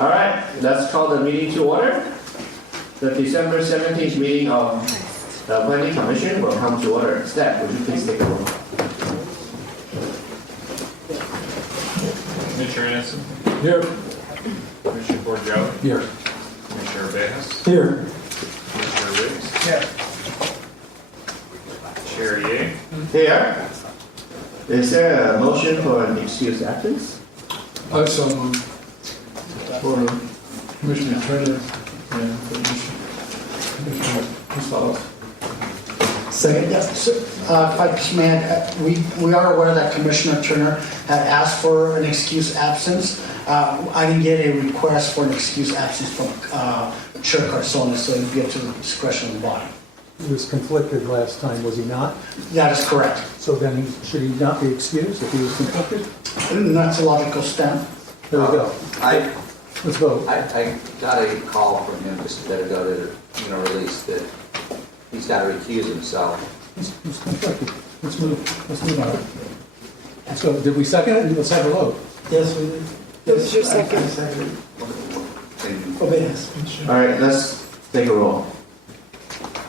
All right, let's call the meeting to order. The December 17th meeting of the Planning Commission will come to order. Steph, would you please take a roll? Commissioner Anderson, Here. Commissioner Borgelli, Here. Commissioner Bejas, Here. Commissioner Riggs. Chair Yeh. Here. Is there a motion for an excused absence? I so moved. For Commissioner Turner and Commissioner Gonzalez. Second, yes. If I just may add, we are aware that Commissioner Turner had asked for an excuse absence. I didn't get a request for an excuse absence from Chair Carcona, so it'd be up to the discretion of the body. He was conflicted last time, was he not? That is correct. So then should he not be excused if he was conflicted? And that's a logical step. There we go. Let's vote. I got a call from him just a bit ago to, release that he's got to recuse himself. He's conflicted. Let's move on. Let's go. Did we second it? Let's have a vote. Yes, we did. Who's your second? And Yes. All right, let's take a roll.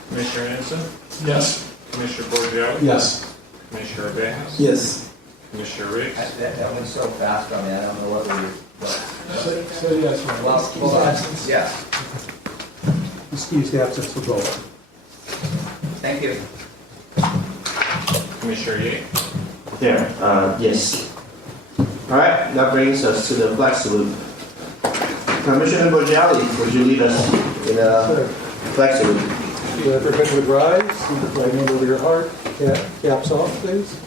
Commissioner Anderson, Yes. Commissioner Borgelli, Yes. Commissioner Bejas, Yes. Commissioner Riggs. that went so fast on me, I don't know what we Say yes. yeah. Excused absence for both. Thank you. Commissioner Yeh. There, yes. All right, that brings us to the flag salute. Commissioner Borgelli, would you lead us in a flag salute? Everybody would rise, right hand over your heart, caps off, please.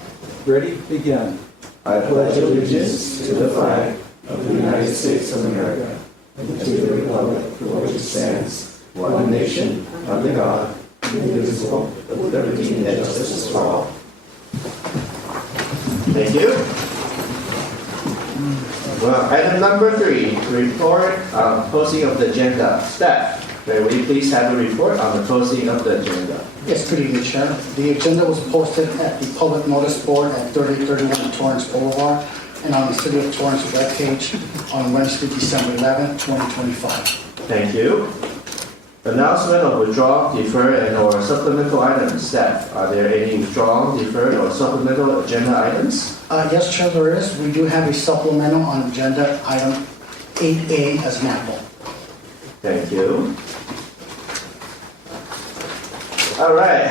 Ready, begin. I pledge allegiance to the flag of the United States of America and to the republic for which it stands, one nation, under God, indivisible, with liberty and justice for all. Thank you. Well, item number 3, report on posting of the agenda. Staff, may we please have a report on the posting of the agenda? Yes, good evening, Chair. The agenda was posted at the public notice board at 3031 Torrance Boulevard and on the City of Torrance webpage on Wednesday, December 11th, 2025. Thank you. Announcement of withdrawal, deferred, and or supplemental items. Staff, are there any withdrawal, deferred, or supplemental agenda items? Yes, Chair, there is. We do have a supplemental on agenda item 8A as an example. Thank you. All right.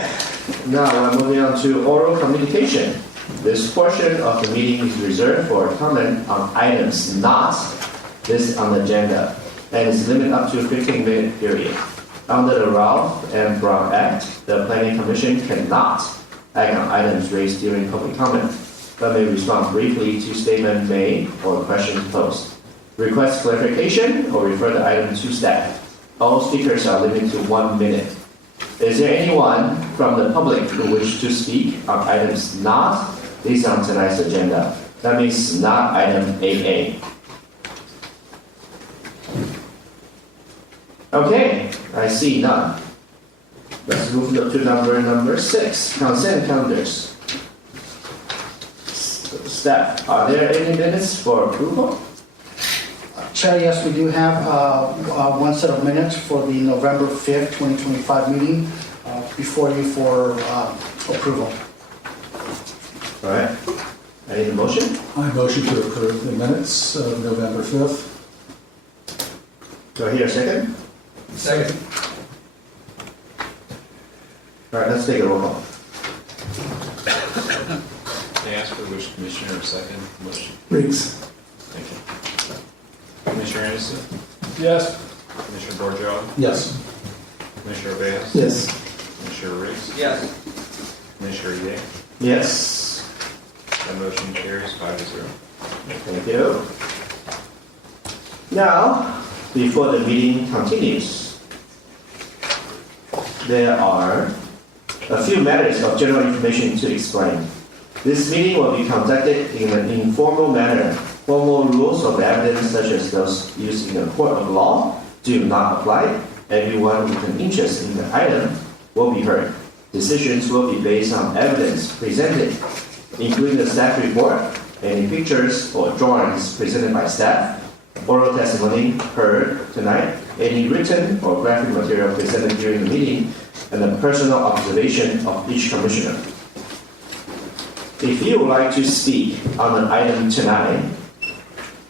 Now we're moving on to oral communication. This portion of the meeting is reserved for comment on items not listed on the agenda and is limited up to a 15-minute period. Under the Ralph M. Brown Act, the Planning Commission cannot act on items raised during public comment, but may respond briefly to statement made or questions posed. Request clarification or refer the item to staff. All speakers are limited to 1 minute. Is there anyone from the public who wishes to speak on items not listed on tonight's agenda? That means not item 8A. Okay, I see none. Let's move to number 6, consent calendars. Staff, are there any minutes for approval? Chair, yes, we do have one set of minutes for the November 5th, 2025 meeting before you for approval. All right. I need a motion. I motion to approve the minutes of November 5th. Do I hear a second? Second. All right, let's take a roll call. May I ask for which commissioner or second motion? Riggs. Thank you. Commissioner Anderson, Yes. Commissioner Borgelli, Yes. Commissioner Bejas, Yes. Commissioner Riggs, Yes. Commissioner Yeh. Yes. That motion carries 5-0. Thank you. Now, before the meeting continues, there are a few matters of general information to explain. This meeting will be conducted in an informal manner. Formal rules of evidence, such as those used in a court of law, do not apply. Everyone with an interest in the item will be heard. Decisions will be based on evidence presented, including the staff report, any pictures or drawings presented by staff, oral testimony heard tonight, any written or graphic material presented during the meeting, and the personal observation of each commissioner. If you would like to speak on an item tonight,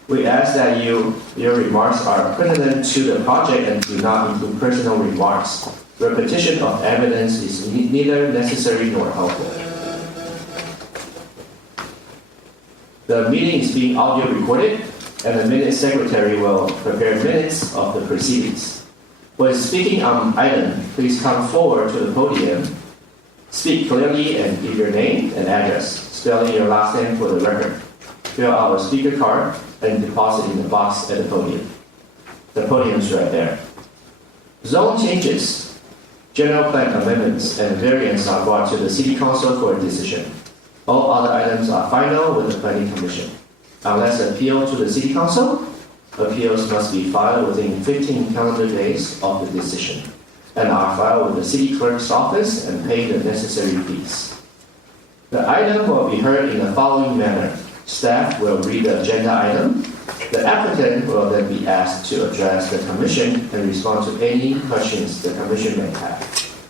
we ask that your remarks are pertinent to the project and do not include personal remarks. Repetition of evidence is neither necessary nor helpful. The meeting is being audio recorded, and the minute secretary will prepare minutes of the proceedings. When speaking on item, please come forward to the podium, speak clearly and give your name and address, spelling your last name for the record. Fill out a speaker card and deposit in the box at the podium. The podium is right there. Zone changes, general plan amendments, and variants are brought to the City Council for a decision. All other items are final with the Planning Commission. Unless appealed to the City Council, appeals must be filed within 15 calendar days of the decision and are filed with the City Clerk's office and pay the necessary fees. The item will be heard in the following manner. Staff will read the agenda item. The applicant will then be asked to address the Commission and respond to any questions the Commission may have.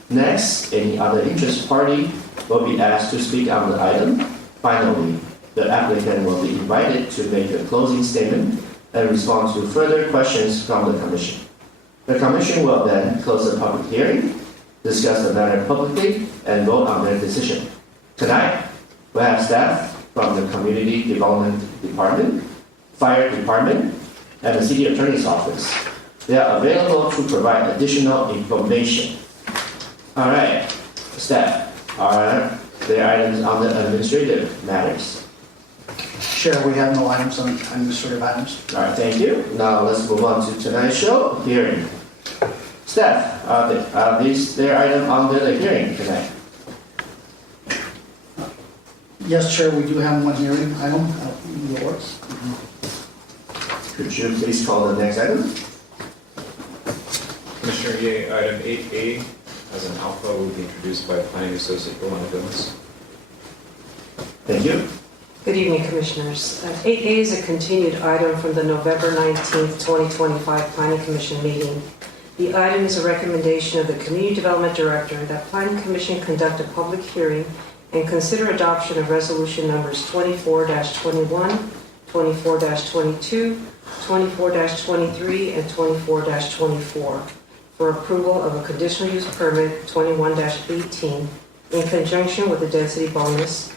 Next, any other interest party will be asked to speak on the item. Finally, the applicant will be invited to make a closing statement and respond to further questions from the Commission. The Commission will then close the public hearing, discuss the matter publicly, and vote on their decision. Tonight, we have staff from the Community Development Department, Fire Department, and the City Attorney's Office. They are available to provide additional information. All right, staff, are there items on the administrative matters? Chair, we have no items on administrative items. All right, thank you. Now let's move on to tonight's show, hearing. Staff, are these their item on the hearing tonight? Yes, Chair, we do have one hearing item. Yours. Could you please call the next item? Commissioner Ye, item 8A as an alpha will be introduced by Planning Associate Rolanda Gomez. Thank you. Good evening, Commissioners. 8A is a continued item from the November 19th, 2025 Planning Commission meeting. The item is a recommendation of the Community Development Director that Planning Commission conduct a public hearing and consider adoption of resolution numbers 24-21, 24-22, 24-23, and 24-24 for approval of a conditional use permit 21-18 in conjunction with the density bonus,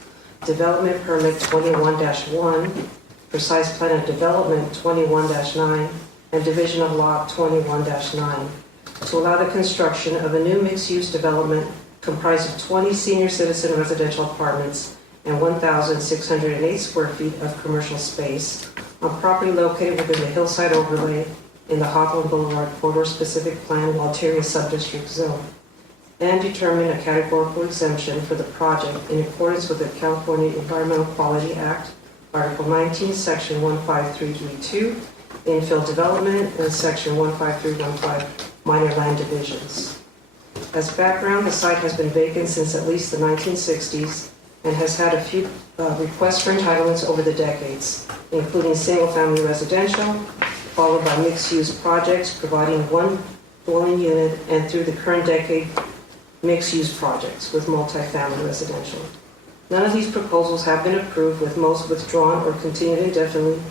development permit 21-1, precise plan of development 21-9, and division of lot 21-9 to allow the construction of a new mixed-use development comprised of 20 senior citizen residential apartments and 1,608 square feet of commercial space on property located within the hillside overlay in the Hawthorne Boulevard corridor-specific plan Walteria subdistrict zone, and determine a categorical exemption for the project in accordance with the California Environmental Quality Act, Article 19, Section 15332, infill development, and Section 15315, minor land divisions. As background, the site has been vacant since at least the 1960s and has had a few requests for entitlements over the decades, including single-family residential, followed by mixed-use projects providing one dwelling unit, and through the current decade, mixed-use projects with multifamily residential. None of these proposals have been approved, with most withdrawn or continued indefinitely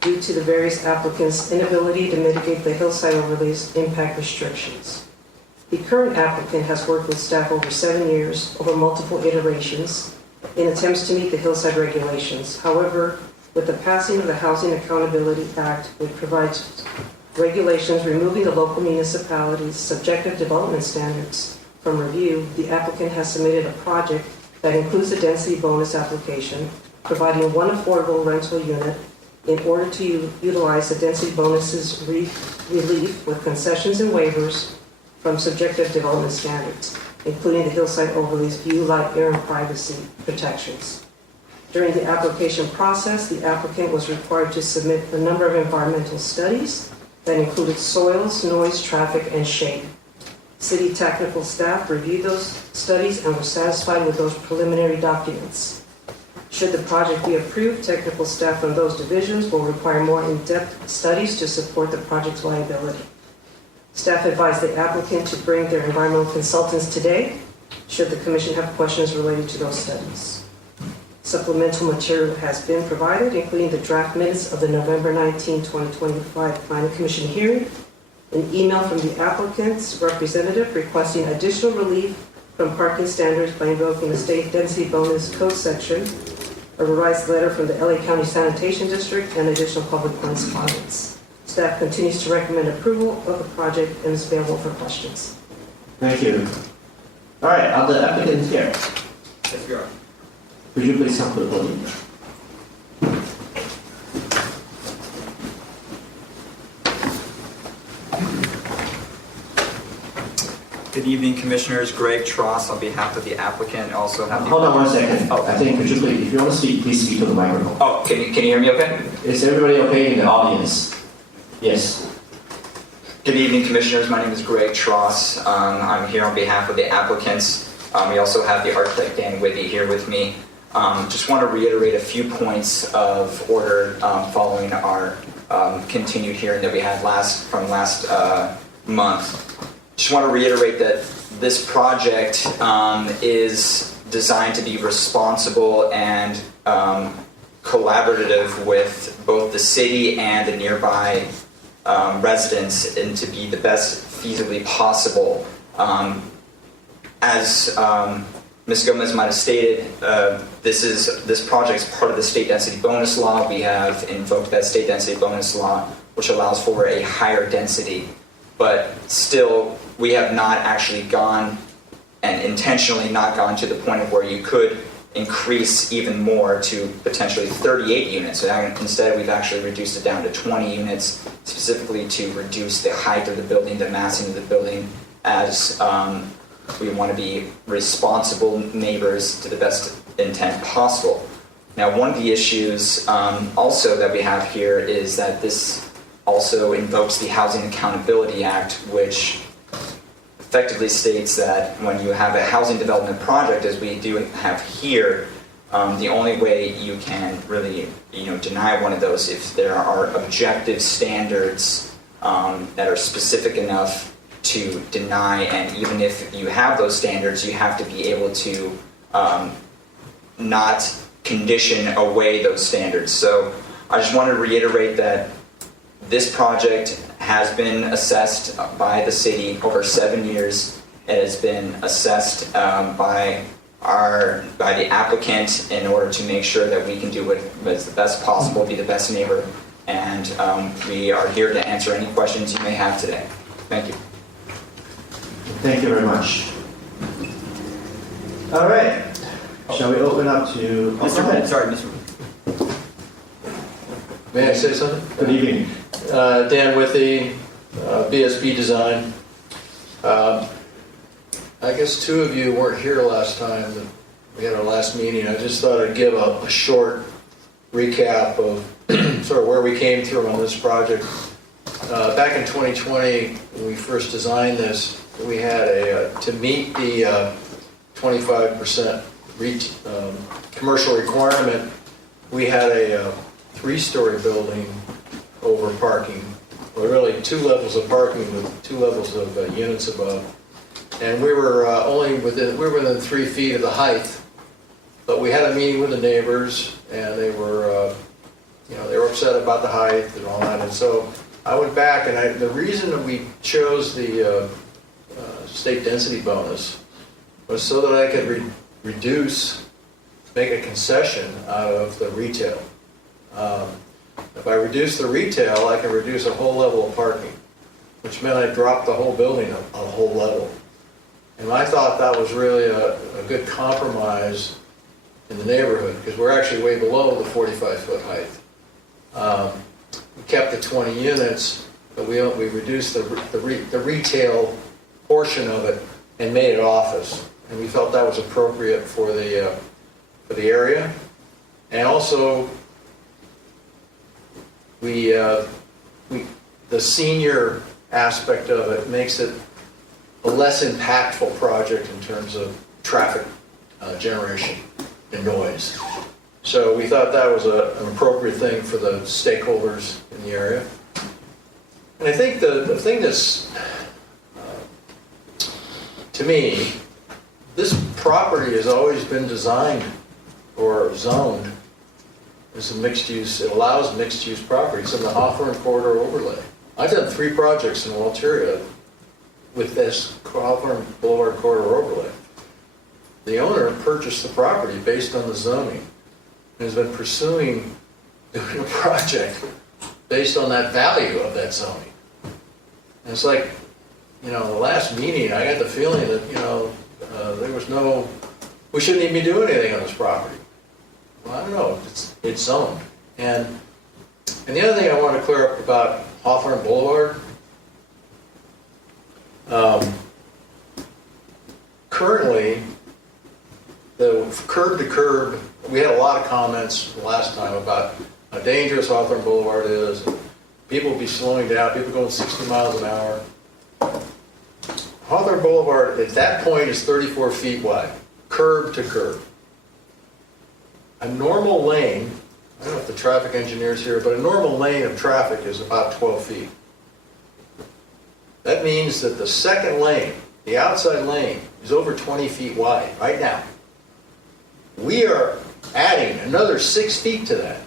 due to the various applicants' inability to mitigate the hillside overlays impact restrictions. The current applicant has worked with staff over 7 years over multiple iterations in attempts to meet the hillside regulations. However, with the passing of the Housing Accountability Act, which provides regulations removing the local municipalities' subjective development standards from review, the applicant has submitted a project that includes a density bonus application, providing one affordable rental unit in order to utilize the density bonuses relief with concessions and waivers from subjective development standards, including the hillside overlays, view, light, air, and privacy protections. During the application process, the applicant was required to submit a number of environmental studies that included soils, noise, traffic, and shade. City technical staff reviewed those studies and were satisfied with those preliminary documents. Should the project be approved, technical staff from those divisions will require more in-depth studies to support the project's viability. Staff advised the applicant to bring their environmental consultants today, should the commission have questions related to those studies. Supplemental material has been provided, including the draft minutes of the November 19, 2025 Planning Commission hearing, an email from the applicant's representative requesting additional relief from parking standards by invoking the state density bonus code section, a revised letter from the LA County Sanitation District, and additional public correspondence. Staff continues to recommend approval of the project and is available for questions. Thank you. All right, are the applicants here? Yes, we are. Could you please come to the podium? Good evening, Commissioners. Greg Tross on behalf of the applicant. Also have the... Hold on 1 second. Oh. I think, could you please, if you want to speak, please speak to the microphone. Oh, can you hear me okay? Is everybody okay in the audience? Yes. Good evening, Commissioners. My name is Greg Tross. I'm here on behalf of the applicants. We also have the architect Dan Whitney here with me. Just want to reiterate a few points of order following our continued hearing that we had last month. Just want to reiterate that this project is designed to be responsible and collaborative with both the city and the nearby residents, and to be the best feasibly possible. As Ms. Gomez might have stated, this project is part of the state density bonus law. We have invoked that state density bonus law, which allows for a higher density. But still, we have not actually gone, and intentionally not gone, to the point of where you could increase even more to potentially 38 units. So instead, we've actually reduced it down to 20 units, specifically to reduce the height of the building, the massing of the building, as we want to be responsible neighbors to the best intent possible. Now, one of the issues also that we have here is that this also invokes the Housing Accountability Act, which effectively states that when you have a housing development project, as we do have here, the only way you can really, deny one of those if there are objective standards that are specific enough to deny, and even if you have those standards, you have to be able to not condition away those standards. So I just want to reiterate that this project has been assessed by the city over 7 years. It has been assessed by the applicant in order to make sure that we can do what is the best possible, be the best neighbor, and we are here to answer any questions you may have today. Thank you. Thank you very much. All right. Shall we open up to... Mr. go ahead. Sorry, Mr. May I say something? Good evening. Dan Withy, BSB Design. I guess two of you weren't here last time that we had our last meeting. I just thought I'd give a short recap of sort of where we came through on this project. Back in 2020, when we first designed this, we had to meet the 25% commercial requirement, we had a 3-story building over parking, or really 2 levels of parking with 2 levels of units above. And we were within 3 feet of the height, but we had a meeting with the neighbors, and they were upset about the height and all that. And so I went back, and the reason that we chose the state density bonus was so that I could make a concession out of the retail. If I reduce the retail, I can reduce a whole level of parking, which meant I dropped the whole building a whole level. And I thought that was really a good compromise in the neighborhood, because we're actually way below the 45-foot height. We kept the 20 units, but we reduced the retail portion of it and made it office. And we felt that was appropriate for the area. And also, the senior aspect of it makes it a less impactful project in terms of traffic generation and noise. So we thought that was an appropriate thing for the stakeholders in the area. And I think the thing that's, to me, this property has always been designed or zoned as a mixed use. It allows mixed use property. It's in the Hawthorne Corridor overlay. I've done 3 projects in Walteria with this Hawthorne Boulevard Corridor overlay. The owner purchased the property based on the zoning and has been pursuing doing a project based on that value of that zoning. And it's like, the last meeting, I got the feeling that, there was no, we shouldn't even be doing anything on this property. Well, I don't know, it's zoned. And the other thing I want to clear up about Hawthorne Boulevard, currently, the curb to curb, we had a lot of comments last time about how dangerous Hawthorne Boulevard is. People will be slowing down, people going 60 miles an hour. Hawthorne Boulevard at that point is 34 feet wide, curb to curb. A normal lane, I don't know if the traffic engineer's here, but a normal lane of traffic is about 12 feet. That means that the second lane, the outside lane, is over 20 feet wide right now. We are adding another 6 feet to that.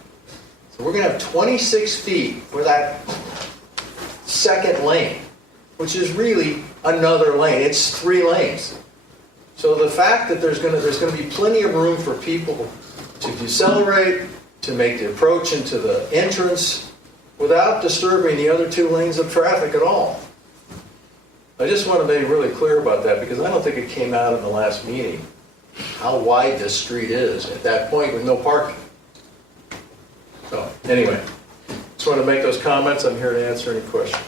So we're going to have 26 feet for that second lane, which is really another lane. It's 3 lanes. So the fact that there's going to be plenty of room for people to decelerate, to make the approach into the entrance without disturbing the other 2 lanes of traffic at all. I just want to be really clear about that because I don't think it came out in the last meeting how wide this street is at that point with no parking. So anyway, just want to make those comments. I'm here to answer any questions.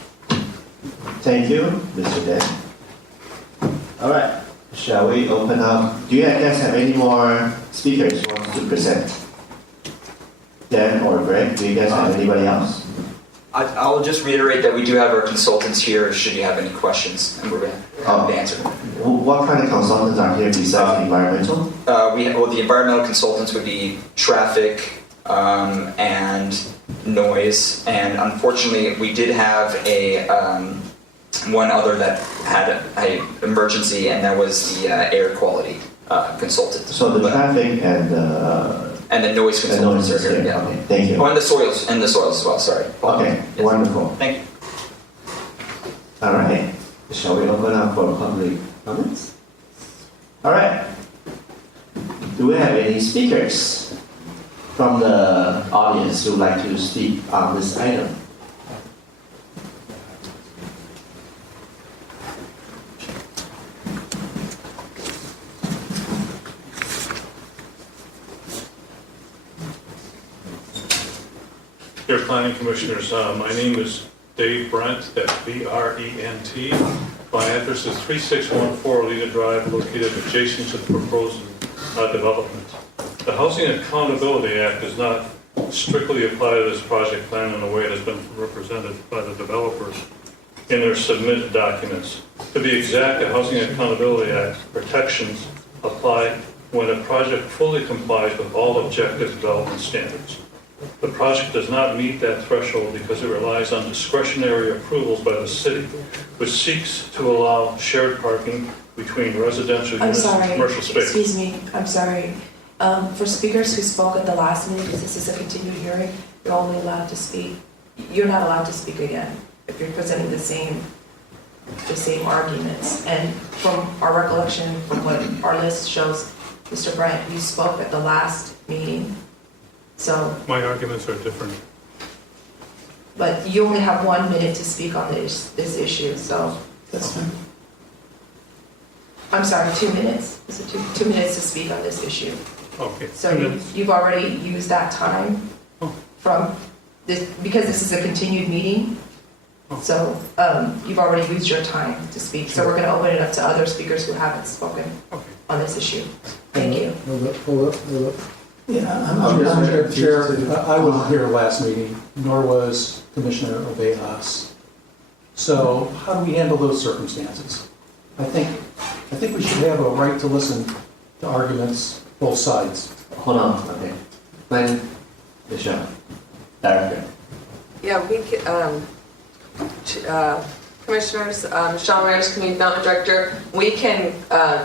Thank you, Mr. Dan. All right, shall we open up? Do you guys have any more speakers who want to present? Dan or Greg, do you guys have anybody else? I'll just reiterate that we do have our consultants here should you have any questions, and we're going to answer them. What kind of consultants are here besides environmental? The environmental consultants would be traffic and noise, and unfortunately we did have one other that had an emergency, and that was the air quality consultant. So the traffic and the noise consultants are here. Yeah. Okay, thank you. Oh, and the soils as well. Sorry. Okay, Yes. wonderful. Thank you. All right, shall we open up for public comments? All right. Do we have any speakers from the audience who would like to speak on this item? Dear Planning Commissioners, my name is Dave Brent, that's B-R-E-N-T. My address is 3614 Alita Drive, located adjacent to the proposed development. The Housing Accountability Act does not strictly apply to this project plan in a way it has been represented by the developers in their submitted documents. To be exact, the Housing Accountability Act protections apply when a project fully complies with all objective development standards. The project does not meet that threshold because it relies on discretionary approvals by the city, which seeks to allow shared parking between residential units and commercial space. Excuse me, I'm sorry. For speakers who spoke at the last meeting, because this is a continued hearing, you're only allowed to speak. You're not allowed to speak again if you're presenting the same arguments. And from our recollection, from what our list shows, Mr. Brent, you spoke at the last meeting. So, My arguments are different. but you only have 1 minute to speak on this issue, so. That's fine. I'm sorry, 2 minutes? Is it 2 minutes to speak on this issue? Okay. So you've already used that time from this, because this is a continued meeting. So you've already used your time to speak. So we're going to open it up to other speakers who haven't spoken on this issue. Thank you. Hold up. Yeah, Chair, I wasn't here last meeting, nor was Commissioner Ovejas. So how do we handle those circumstances? I think we should have a right to listen to arguments, both sides. Hold on, okay. Planning, Michelle, Director. Yeah, Commissioners, Michelle Ramirez, Community Development Director, we can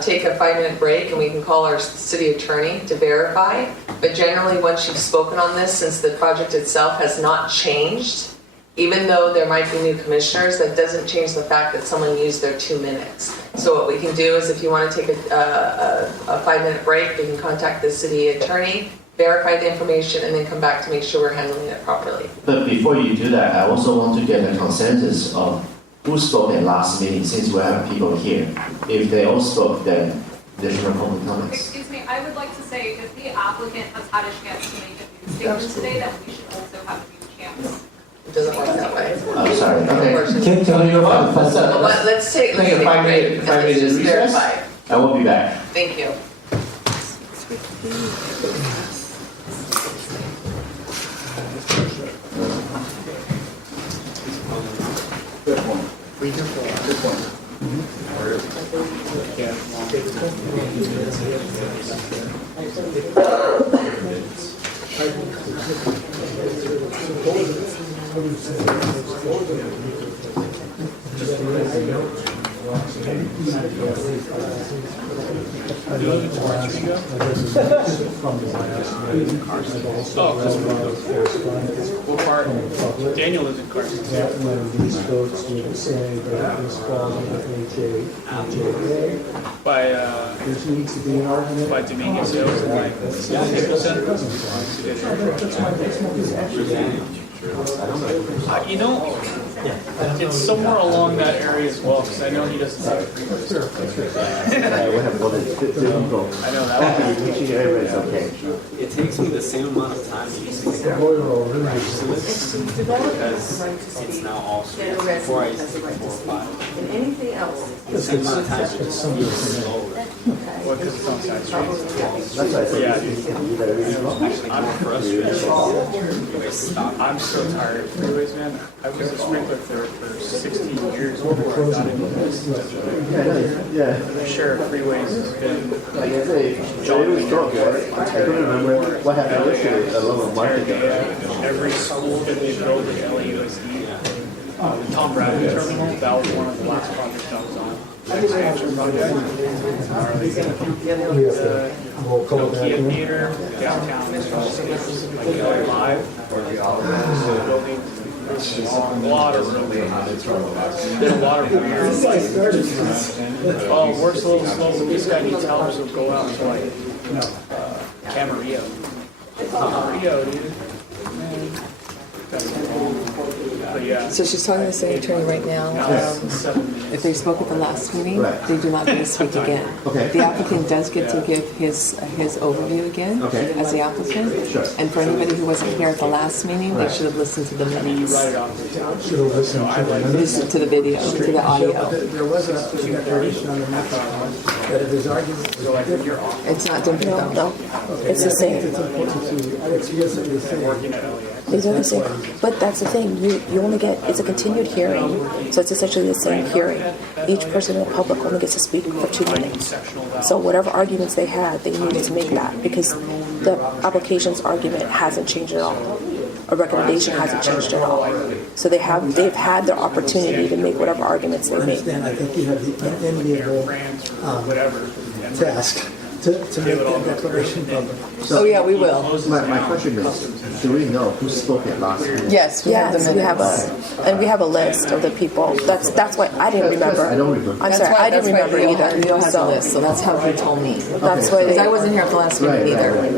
take a 5-minute break and we can call our city attorney to verify. But generally, once you've spoken on this, since the project itself has not changed, even though there might be new commissioners, that doesn't change the fact that someone used their 2 minutes. So what we can do is if you want to take a 5-minute break, you can contact the city attorney, verify the information, and then come back to make sure we're handling it properly. But before you do that, I also want to get a consensus of who spoke at last meeting, since we have people here. If they all spoke, then there's no public comments. Excuse me, I would like to say if the applicant has had a chance to make a new statement today, then we should also have a new chance. It doesn't work that way. I'm sorry, okay. Let's take a 5-minute break and let's just recess. verify. I will be back. Thank you. What part? Daniel lives in Carson. That when these folks would say that this falls under HA, By, there needs to be an argument. by Dominion Sales and like, you know, it's somewhere along that area as well, because I know he doesn't have free. We have more than 50 people. I know that one. Reaching everybody is okay. It takes me the same amount of time to use because it's now all before I used to take 4 or 5. And anything else? The same amount of time to just use slower. Well, because it's on side streets. That's why I said Yeah. you better read it. I'm frustrated. I'm so tired of freeways, man. I was a sprinkler clerk for 16 years before I got into this. Yeah. The share of freeways has been Like I say, it was short, right? I don't remember what happened yesterday, a little month ago. every school that they built at LAUSD. The Tom Bradley Terminal, that was one of the last projects I was on. The expansion project. Nokia Theater, downtown, like LA Live. Building. A lot of room. Did a lot of repairs. Oh, it works a little slow, but this guy needs help, so go out to like, Camarillo. Camarillo, dude. But yeah. So she's talking to the city attorney right now. If they spoke at the last meeting, they do not get to speak again. Okay. The applicant does get to give his overview again as the applicant. Sure. And for anybody who wasn't here at the last meeting, they should have listened to the minutes. Should have Listened to the video, to the audio. There was a declaration on the microphone that if his argument was different. It's not different though. No, it's the same. It's important to explicitly say. These are the same. But that's the thing, you only get, it's a continued hearing, so it's essentially the same hearing. Each person in the public only gets to speak for 2 minutes. So whatever arguments they had, they needed to make that, because the application's argument hasn't changed at all. A recommendation hasn't changed at all. So they've had their opportunity to make whatever arguments they make. I think you have the enviable task to make that declaration public. Oh yeah, we will. My question is, do we know who spoke at last meeting? Yes, we have a list of the people. That's why I didn't remember. I don't remember. I'm sorry, I didn't remember either. Leo has a list, so that's how he told me. That's why Because I wasn't here at the last meeting either. Right.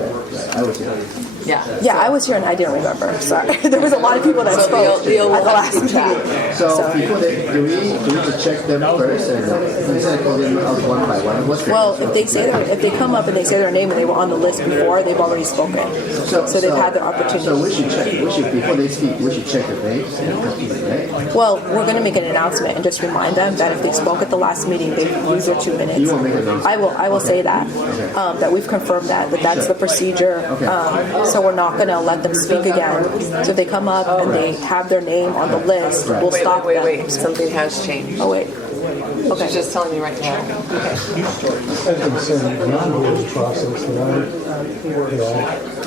I was here. Yeah, I was here and I didn't remember. Sorry, there was a lot of people that spoke at the last meeting. So people, do we check them first and instead of calling them out one by one? Well, if they come up and they say their name and they were on the list before, they've already spoken. So they've had their opportunity. So we should check. Before they speak, we should check their names and companies, right? Well, we're going to make an announcement and just remind them that if they spoke at the last meeting, they've used their 2 minutes. You won't make an announcement. I will say that that we've confirmed that's the procedure. So we're not going to let them speak again. So if they come up and they have their name on the list, we'll stop them. Wait, something has changed. Oh wait. Okay. She's just telling me right now. I've been saying non-voting process that I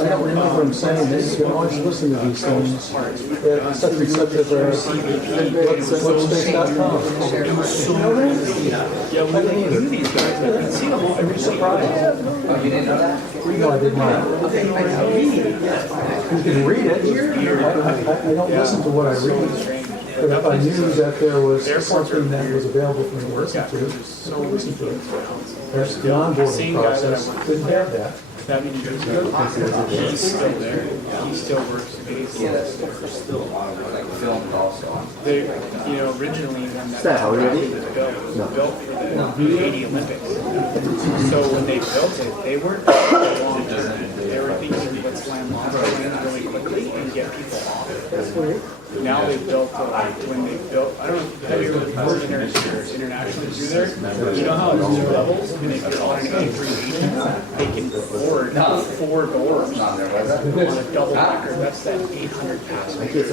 don't remember him saying this, you can always listen to these things at such and such as webspace.com. Yeah, we knew these guys. I could see them all every surprise. No, I did not. You can read it. I don't listen to what I read. But if I knew that there was something that was available for me to listen to, so listen to it. There's the onboarding process, didn't have that. That means he's still there. He still works. He's Still filmed also. They, originally when that that already? was built, it was built for the 80 Olympics. So when they built it, they weren't long term. They were thinking, let's land lots of planes really quickly and get people off. Now they've built, when they built, I don't know, have you ever flown internationally through there? You know how it's 2 levels, and if you're on an A380, they can board 4 doors on a double decker. That's that 800 passenger. The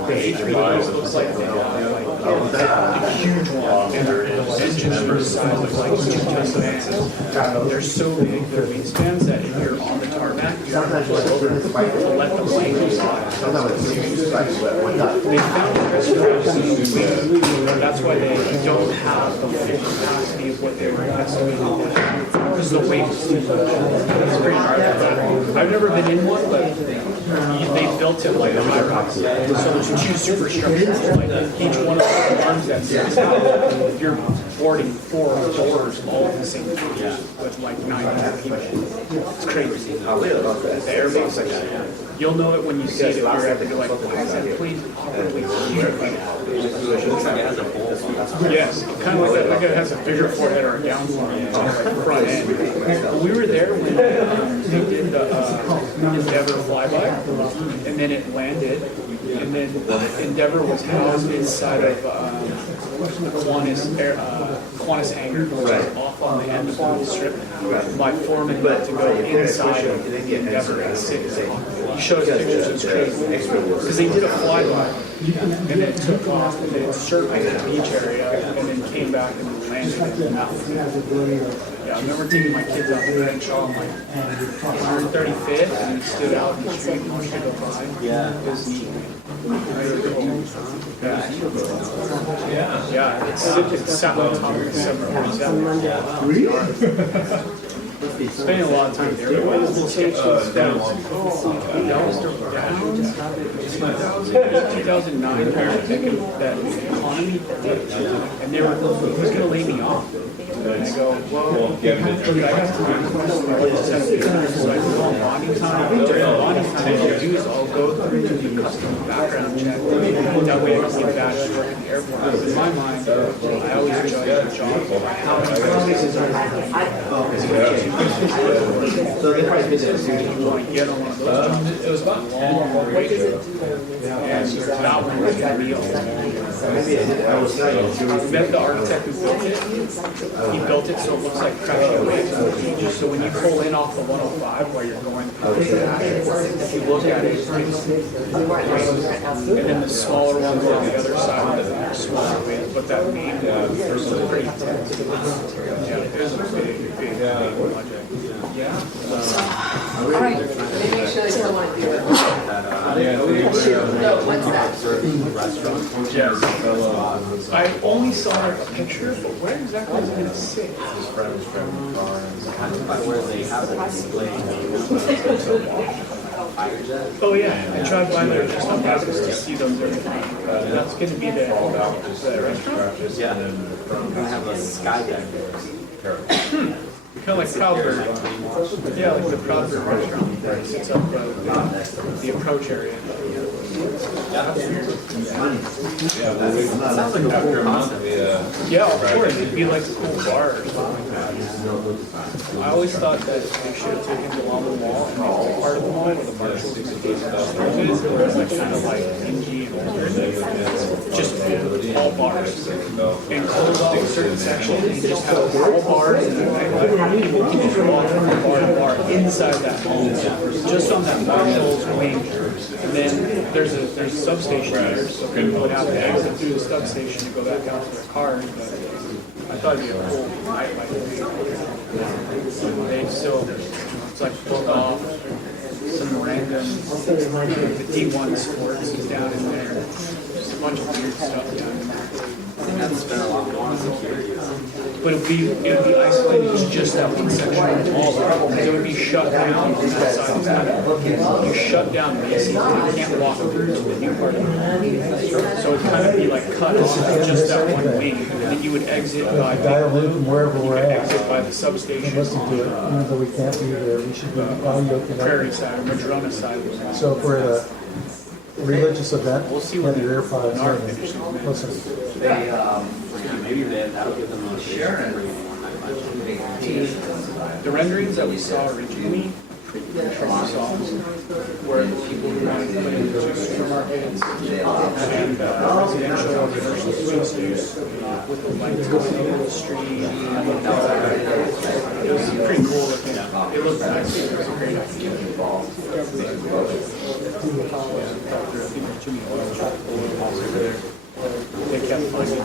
A380 looks like a huge one, and their engines are the size of like 2 Teslas. They're so big, their wingspans, that if you're on the tarmac, you have to let the plane go slide. They found that's why they don't have the full capacity of what they were estimating, because the weight is too much. It's pretty hard. I've never been in one, but they built it like a high rise. So there's 2 superstructures, like each one of the arms that sits out, you're boarding 4 doors all at the same time with like 900 people. It's crazy. The airbase like that. You'll know it when you see it. If you're ever like, why is that plane awkwardly here? Yes, kind of like that. Like it has a bigger forehead or a downform front end. We were there when they did the Endeavor flyby, and then it landed, and then Endeavor was housed inside of the Qantas hangar, which is off on the end of the strip. My foreman got to go inside of the Endeavor and sit. He showed us pictures, it's crazy. Because they did a flyby, and then took off, and then circled the beach area, and then came back and landed in the mountain. Yeah, I remember taking my kids out there and showing like 135th, and we stood out in the street and wanted to go by. Yeah. It was neat. Yeah, it's sat on top of the 747. Spending a lot of time there. That was 2009, we were thinking that economy, and they were, he was going to lay me off. And I go, well, I have to do bonding time. During bonding time, what I'll do is I'll go through the custom background check. That way I can get back to work in the airport. But in my mind, I always enjoy the job. How many places are so they probably did it. Want to get on one of those jobs. It was about long wait. And that one was going to be all. I met the architect who built it. He built it so it looks like crashing waves. So when you pull in off the 105 while you're going through the airport, if you look at it, and then the smaller ones on the other side of the smaller waves, but that main one was pretty intense. Yeah, it was a big project. Yeah. Right. They make sure they still want to do it. No, what's that? Yes. I only saw like a picture, but where exactly is it going to sit? His friend was from Torrance, where they have it displayed. Oh yeah, I tried by there just on purpose to see those. That's going to be the restaurant? Yeah. We're gonna have a sky deck there. Kind of like Proudbird. Yeah, like the Proudbird restaurant that sits up the approach area. Sounds like a cool concept. Yeah, of course. It'd be like a cool bar or something like that. I always thought that they should have taken the Lava Wall and made it part of the mall where the Marshalls was like kind of like dingy and just all bars. And close off certain sections and just have all bars and then people can walk from bar to bar inside that home, just on that marshal's wing. And then there's a substation there, so people would have to exit through the substation to go back out to their cars. But I thought it'd be a cool night like they still, it's like pulled off some random, the D1 sports is down in there. Just a bunch of weird stuff down in there. That's been a lot more security. But it'd be isolated to just that one section of all because it would be shut down on that side. You shut down Macy's and you can't walk through to the new part of it. So it'd kind of be like cut off just that one wing. And then you would exit by Dial in from wherever we're at. exit by the substation. Listen to it, even though we can't be there, we should be audio Prairie connected. side, Madrona side. So if we're at a religious event, We'll see have what your the AirPods NAR in. finishes. Listen. They, maybe that'll give them a share. The renderings that we saw originally, where the people who wanted to put in supermarkets and residential or commercial spaces with the lights going over the street. It was pretty cool looking. It looked nice. It was a great idea. Jimmy Oil, they kept funding.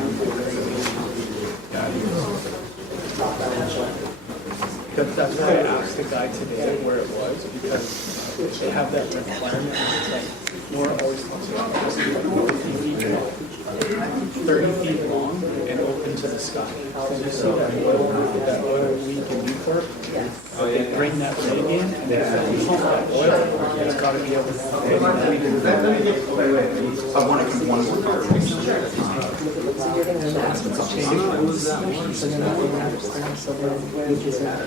That's why I asked the guy today where it was, because they have that requirement. It's like, Nora always talks about this, like 30 feet long and open to the sky. So you see that oil leak in Newport? They bring that rig in and they pump that oil. It's got to be able to I want to come one more part. So you're going to ask them to change it. So then they have so then wages are.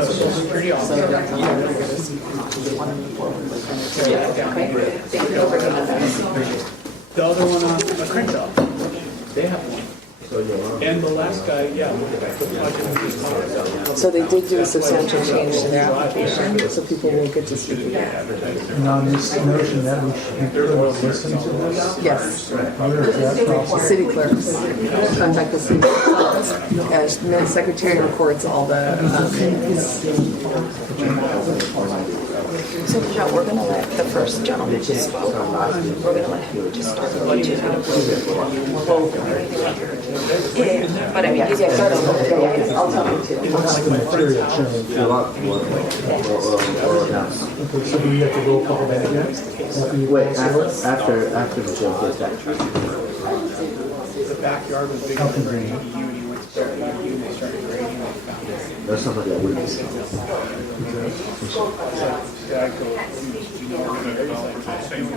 It's pretty awesome. The other one on the Crenshaw, they have one. And the last guy, yeah, the project was called. So they did do a substantial change to their application, so people will get to see it. And on this notion that we should listen to this, Yes. where is that process? City clerks, contact the city clerks. As the secretary reports all the, So Joe, we're gonna let the first gentleman just vote. We're gonna let him just start the Yeah, but I mean, you guys start on the, I'll tell you too. What's the material change? Okay, so do we have to roll call that again? After you Wait, call us? after the joke is back. The backyard was big. How convenient. And he went to start and they started grading and they found it. That's not like that.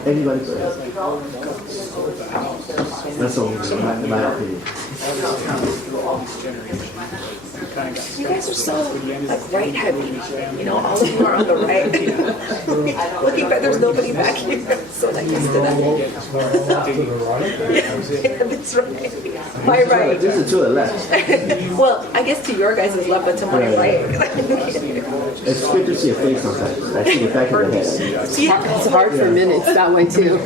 Anybody go ahead. That's all, in my opinion. You guys are so like right heavy, you know, all of you are on the right. Looking back, there's nobody back here, so that used to that. Yeah, that's right. My right. This is to the left. Well, I guess to your guys' left, but to my right. It's good to see a face sometimes. I see the back of the head. It's hard for minutes that way too.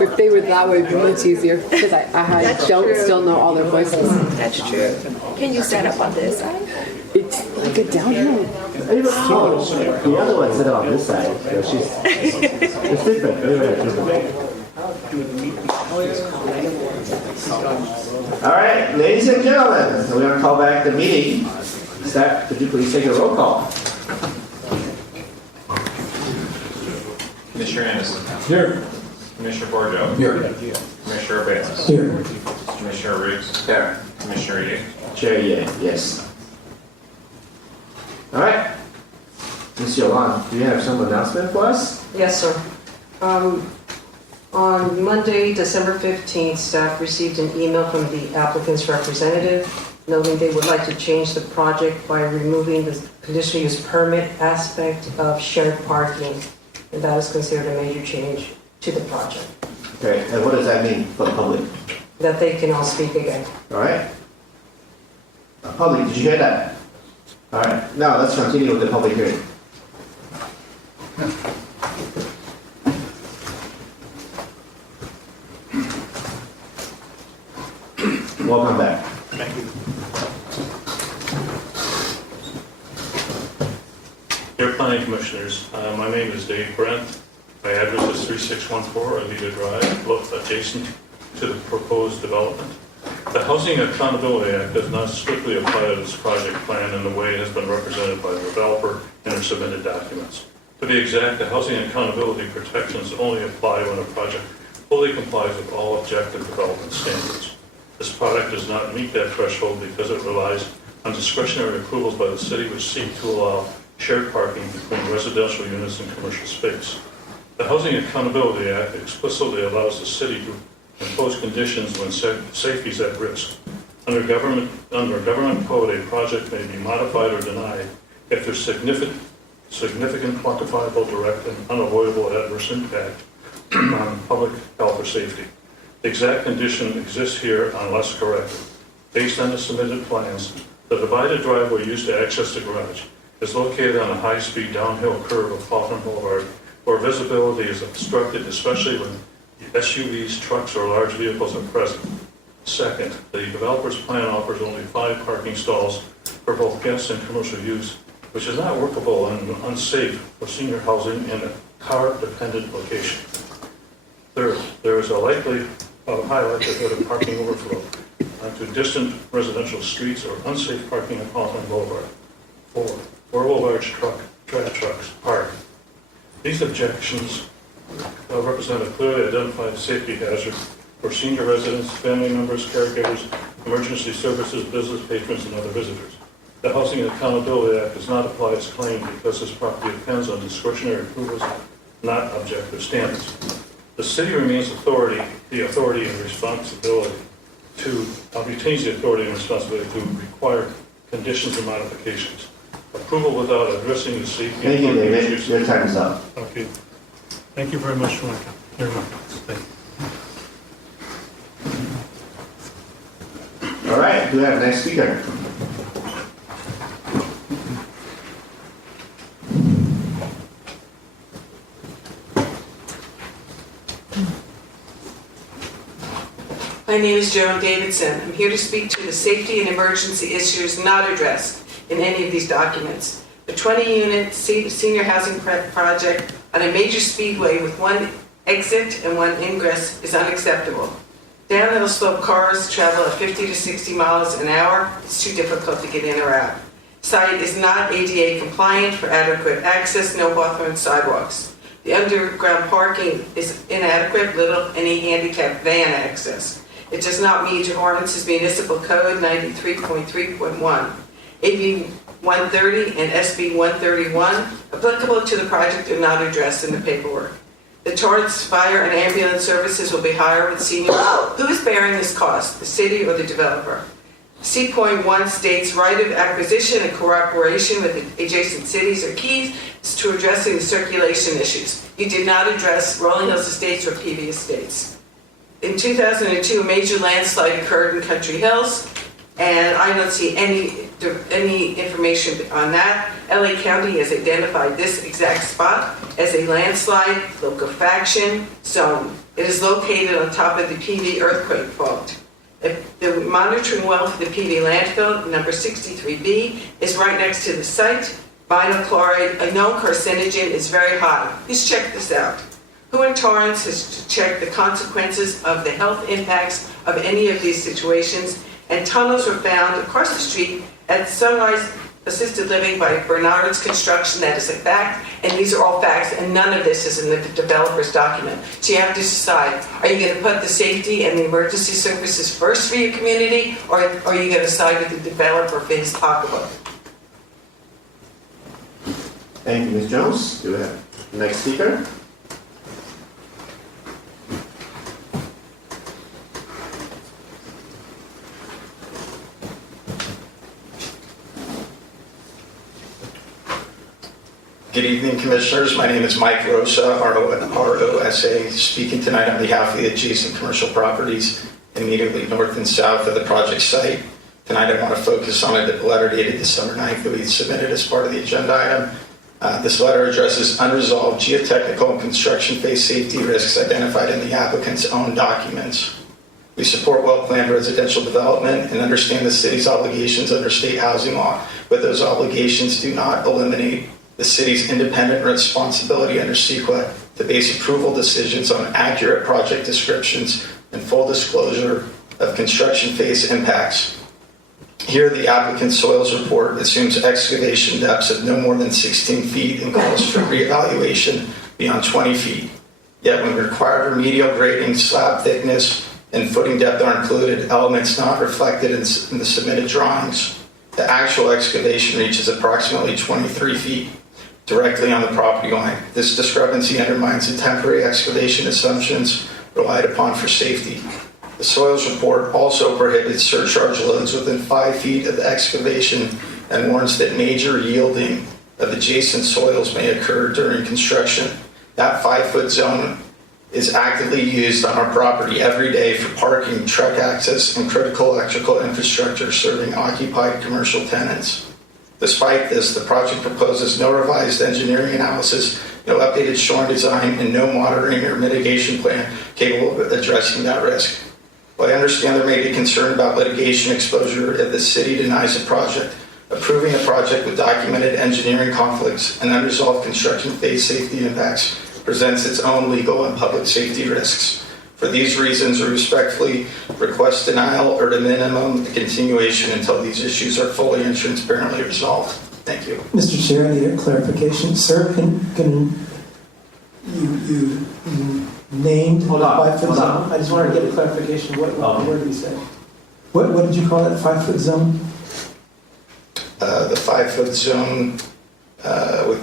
If they were that way, it'd be much easier, because I don't still know all their voices. That's true. Can you stand up on this side? It's like a downhill. The other one sit on this side. So it's different. Everybody different. All right, ladies and gentlemen, we're going to call back the meeting. Staff, could you please take a roll call? Commissioner Anderson. Here. Commissioner Bordeaux. Here. Commissioner Bates. Here. Commissioner Riggs. There. Commissioner Ely. Chair, yes. All right. Ms. Yolanda, do you have some announcement for us? Yes, sir. On Monday, December 15th, staff received an email from the applicant's representative noting they would like to change the project by removing the conditional use permit aspect of shared parking. And that is considered a major change to the project. Okay, and what does that mean for the public? That they can all speak again. All right. Public, did you hear that? All right, now let's continue with the public hearing. Welcome back. Thank you. Dear Planning Commissioners, my name is Dave Brent. My address is 3614 Alita Drive, adjacent to the proposed development. The Housing Accountability Act does not strictly apply to this project plan in the way it has been represented by the developer in their submitted documents. To be exact, the housing accountability protections only apply when a project fully complies with all objective development standards. This product does not meet that threshold because it relies on discretionary approvals by the city which seek to allow shared parking between residential units and commercial space. The Housing Accountability Act explicitly allows the city to impose conditions when safety is at risk. Under government code, a project may be modified or denied if there's significant quantifiable, direct, and unavoidable adverse impact on public health or safety. The exact condition exists here unless corrected. Based on the submitted plans, the divided driveway used to access the garage is located on a high-speed downhill curve of Hawthorne Boulevard where visibility is obstructed, especially when SUVs, trucks, or large vehicles are present. Second, the developer's plan offers only 5 parking stalls for both guests and commercial use, which is not workable and unsafe for senior housing in a car-dependent location. Third, there is a high likelihood of parking overflow onto distant residential streets or unsafe parking at Hawthorne Boulevard. 4, where will large trash trucks park? These objections represent a clearly identified safety hazard for senior residents, family members, caregivers, emergency services, business patrons, and other visitors. The Housing Accountability Act does not apply its claim because this property depends on discretionary approvals, not objective standards. The city retains the authority and responsibility to require conditions and modifications. Approval without addressing the safety. Thank you, David. Your time is up. Okay. Thank you very much for your comments. Thank you. All right, do we have the next speaker? My name is Joan Davidson. I'm here to speak to the safety and emergency issues not addressed in any of these documents. A 20-unit senior housing project on a major speedway with one exit and one ingress is unacceptable. Downhill slope cars travel at 50 to 60 miles an hour. It's too difficult to get in or out. Site is not ADA compliant for adequate access, no Hawthorne sidewalks. The underground parking is inadequate, little any handicapped van access. It does not meet Torrance's municipal code 93.3.1. AB 130 and SB 131 applicable to the project are not addressed in the paperwork. The Torrance fire and ambulance services will be higher with seniors. Who is bearing this cost, the city or the developer? C.1 states right of acquisition and cooperation with adjacent cities are keys to addressing the circulation issues. You did not address Rolling Hills Estates or PV Estates. In 2002, a major landslide occurred in Country Hills, and I don't see any information on that. LA County has identified this exact spot as a landslide liquefaction zone. It is located on top of the PV earthquake fault. The monitoring well for the PV landfill, number 63B, is right next to the site. Vinyl chloride, a known carcinogen, is very high. Please check this out. Who in Torrance has checked the consequences of the health impacts of any of these situations? And tunnels were found across the street at Sunrise Assisted Living by Bernard's Construction. That is a fact, and these are all facts, and none of this is in the developer's document. So you have to decide, are you going to put the safety and the emergency services first for your community, or are you going to side with the developer for his pocketbook? Thank you, Ms. Jones. Do we have the next speaker? Good evening, Commissioners. My name is Mike Rosa, ROSA, speaking tonight on behalf of the adjacent commercial properties immediately north and south of the project site. Tonight I want to focus on a letter dated December 9th that we submitted as part of the agenda item. This letter addresses unresolved geotechnical and construction phase safety risks identified in the applicant's own documents. We support well-planned residential development and understand the city's obligations under state housing law, but those obligations do not eliminate the city's independent responsibility under CEQA to base approval decisions on accurate project descriptions and full disclosure of construction phase impacts. Here, the applicant's soils report assumes excavation depths of no more than 16 feet and calls for reevaluation beyond 20 feet. Yet when required remedial grading, slab thickness, and footing depth are included, elements not reflected in the submitted drawings, the actual excavation reaches approximately 23 feet directly on the property line. This discrepancy undermines the temporary excavation assumptions relied upon for safety. The soils report also prohibits surcharge loads within 5 feet of the excavation and warns that major yielding of adjacent soils may occur during construction. That 5-foot zone is actively used on our property every day for parking, truck access, and critical electrical infrastructure serving occupied commercial tenants. Despite this, the project proposes no revised engineering analysis, no updated shoring design, and no monitoring or mitigation plan capable of addressing that risk. While I understand there may be concern about litigation exposure if the city denies a project, approving a project with documented engineering conflicts and unresolved construction phase safety impacts presents its own legal and public safety risks. For these reasons, we respectfully request denial or at a minimum continuation until these issues are fully and transparently resolved. Thank you. Mr. Chair, I need a clarification. Sir, can you named Hold on, 5-foot hold zone? on. I just wanted to get a clarification. What did he say? What did you call it? 5-foot zone? The 5-foot zone with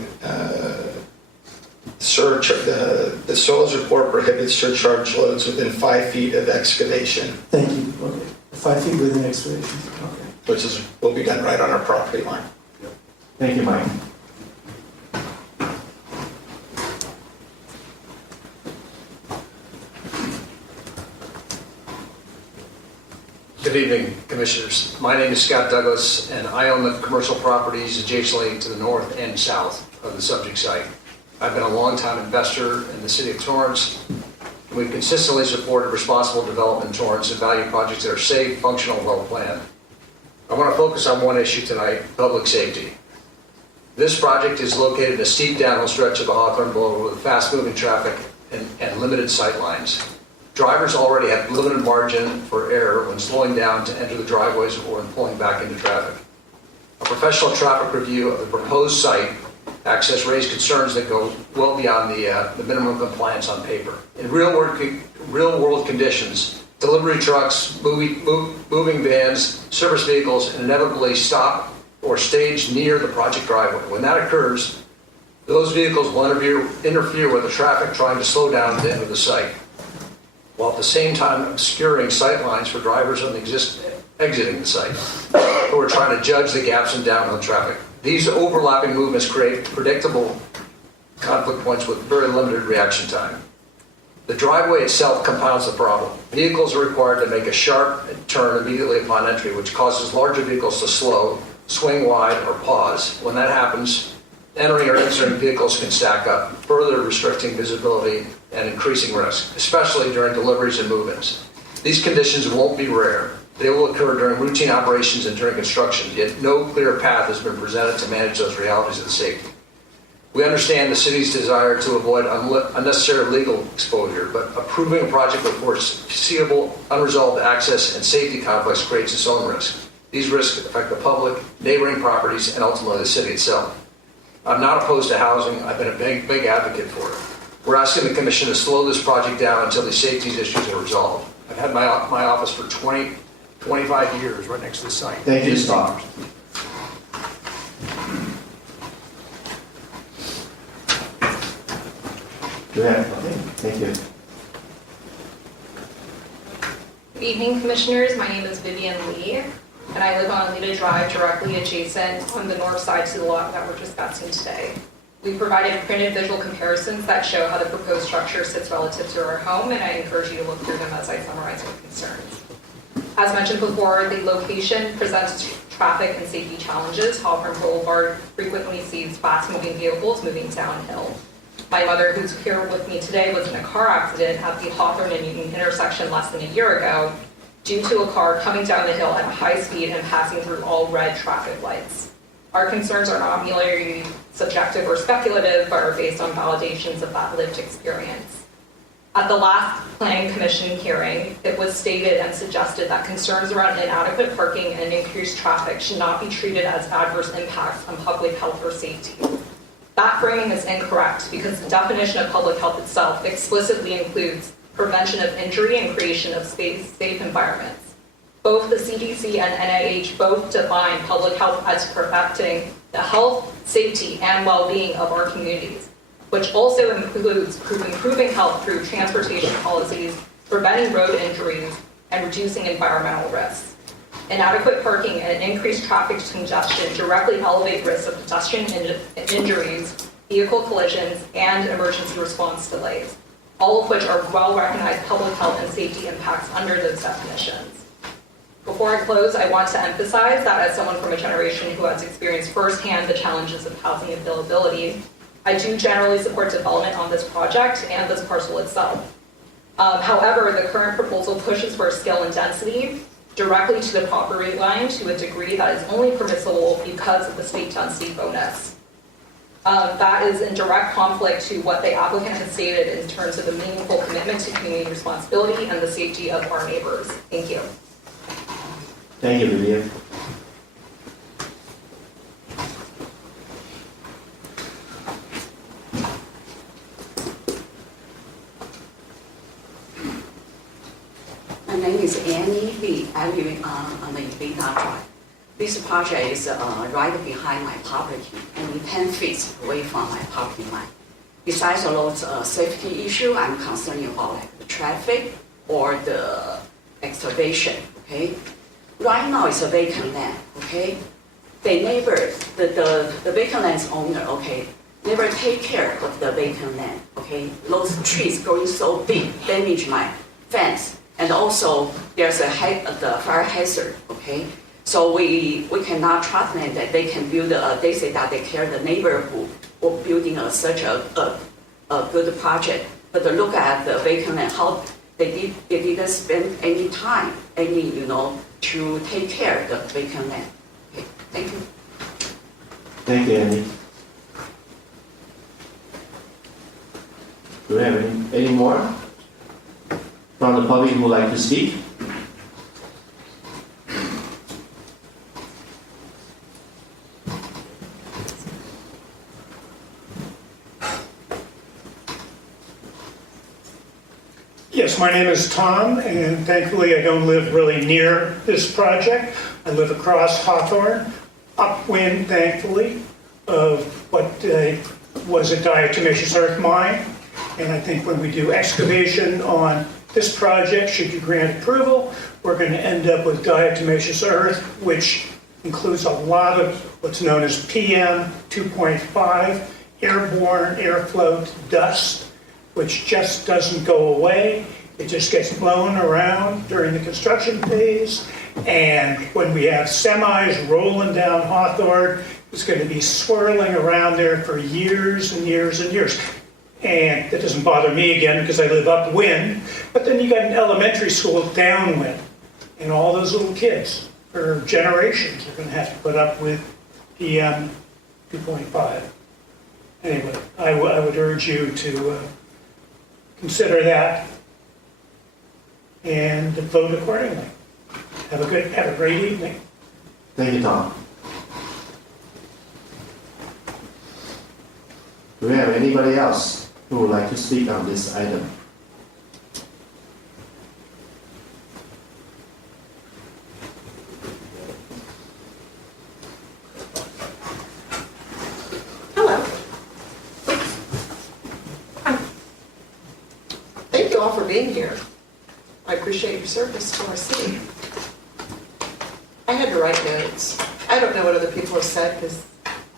the soils report prohibits surcharge loads within 5 feet of excavation. Thank you. Okay. 5 feet within excavation. Okay. Which will be done right on our property line. Thank you, Mike. Good evening, Commissioners. My name is Scott Douglas, and I own the commercial properties adjacently to the north and south of the subject site. I've been a longtime investor in the city of Torrance, and we've consistently supported responsible development in Torrance and value projects that are safe, functional, and well-planned. I want to focus on one issue tonight: public safety. This project is located in a steep downhill stretch of the Hawthorne Boulevard with fast-moving traffic and limited sight lines. Drivers already have limited margin for error when slowing down to enter the driveways or when pulling back into traffic. A professional traffic review of the proposed site access raised concerns that go well beyond the minimum compliance on paper. In real-world conditions, delivery trucks, moving vans, service vehicles inevitably stop or stage near the project driveway. When that occurs, those vehicles will interfere with the traffic trying to slow down to enter the site, while at the same time obscuring sight lines for drivers on exiting the site who are trying to judge the gaps in downhill traffic. These overlapping movements create predictable conflict points with very limited reaction time. The driveway itself compounds the problem. Vehicles are required to make a sharp turn immediately upon entry, which causes larger vehicles to slow, swing wide, or pause. When that happens, entering or exiting vehicles can stack up, further restricting visibility and increasing risk, especially during deliveries and move-ins. These conditions won't be rare. They will occur during routine operations and during construction, yet no clear path has been presented to manage those realities of the safety. We understand the city's desire to avoid unnecessary legal exposure, but approving a project with foreseeable unresolved access and safety conflicts creates its own risk. These risks affect the public, neighboring properties, and ultimately the city itself. I'm not opposed to housing. I've been a big advocate for it. We're asking the Commission to slow this project down until these safety issues are resolved. I've had my office for 25 years right next to the site. Thank you, Scott. Go ahead. Okay. Thank you. Good evening, Commissioners. My name is Vivian Lee, and I live on Alita Drive, directly adjacent on the north side to the lot that we're discussing today. We provided printed visual comparisons that show how the proposed structure sits relative to our home, and I encourage you to look through them as I summarize our concerns. As mentioned before, the location presents traffic and safety challenges. Hawthorne Boulevard frequently sees fast-moving vehicles moving downhill. My mother, who's here with me today, was in a car accident at the Hawthorne and Newton intersection less than a year ago due to a car coming down the hill at a high speed and passing through all red traffic lights. Our concerns are not merely subjective or speculative, but are based on validations of that lived experience. At the last Planning Commission hearing, it was stated and suggested that concerns around inadequate parking and increased traffic should not be treated as adverse impacts on public health or safety. That framing is incorrect because the definition of public health itself explicitly includes prevention of injury and creation of safe environments. Both the CDC and NIH both define public health as protecting the health, safety, and well-being of our communities, which also includes improving health through transportation policies, preventing road injuries, and reducing environmental risks. Inadequate parking and increased traffic congestion directly elevate risks of pedestrian injuries, vehicle collisions, and emergency response delays, all of which are well-recognized public health and safety impacts under those definitions. Before I close, I want to emphasize that as someone from a generation who has experienced firsthand the challenges of housing availability, I do generally support development on this project and this parcel itself. However, the current proposal pushes for scale and density directly to the property line to a degree that is only permissible because of the state density bonus. That is in direct conflict to what the applicant has stated in terms of a meaningful commitment to community responsibility and the safety of our neighbors. Thank you. Thank you, Vivian. My name is Annie Lee. I live on the Blvd Drive. This project is right behind my property and 10 feet away from my property line. Besides all those safety issue, I'm concerned about like the traffic or the excavation. Okay, right now it's a vacant land. Okay, the neighbor, the vacant land's owner. Okay, never take care of the vacant land. Okay, those trees growing so big damage my fence. And also, there's the fire hazard, okay? So we cannot trust them that they can build, they say that they care the neighborhood or building such a good project. But look at the vacant land, how they didn't spend any time, to take care of the vacant land. Okay, thank you. Thank you, Andy. Do we have any more from the public who would like to speak? Yes, my name is Tom, and thankfully I don't live really near this project. I live across Hawthorne, upwind, thankfully, of what was a diatomaceous earth mine. And I think when we do excavation on this project, should you grant approval, we're going to end up with diatomaceous earth, which includes a lot of what's known as PM 2.5, airborne airflow dust, which just doesn't go away. It just gets blown around during the construction phase. And when we have semis rolling down Hawthorne, it's going to be swirling around there for years and years and years. And that doesn't bother me again because I live upwind. But then you got an elementary school downwind. And all those little kids for generations are going to have to put up with PM 2.5. Anyway, I would urge you to consider that and vote accordingly. Have a great evening. Thank you, Tom. Do we have anybody else who would like to speak on this item? Hello. Thank you all for being here. I appreciate your service to our city. I had to write notes. I don't know what other people have said because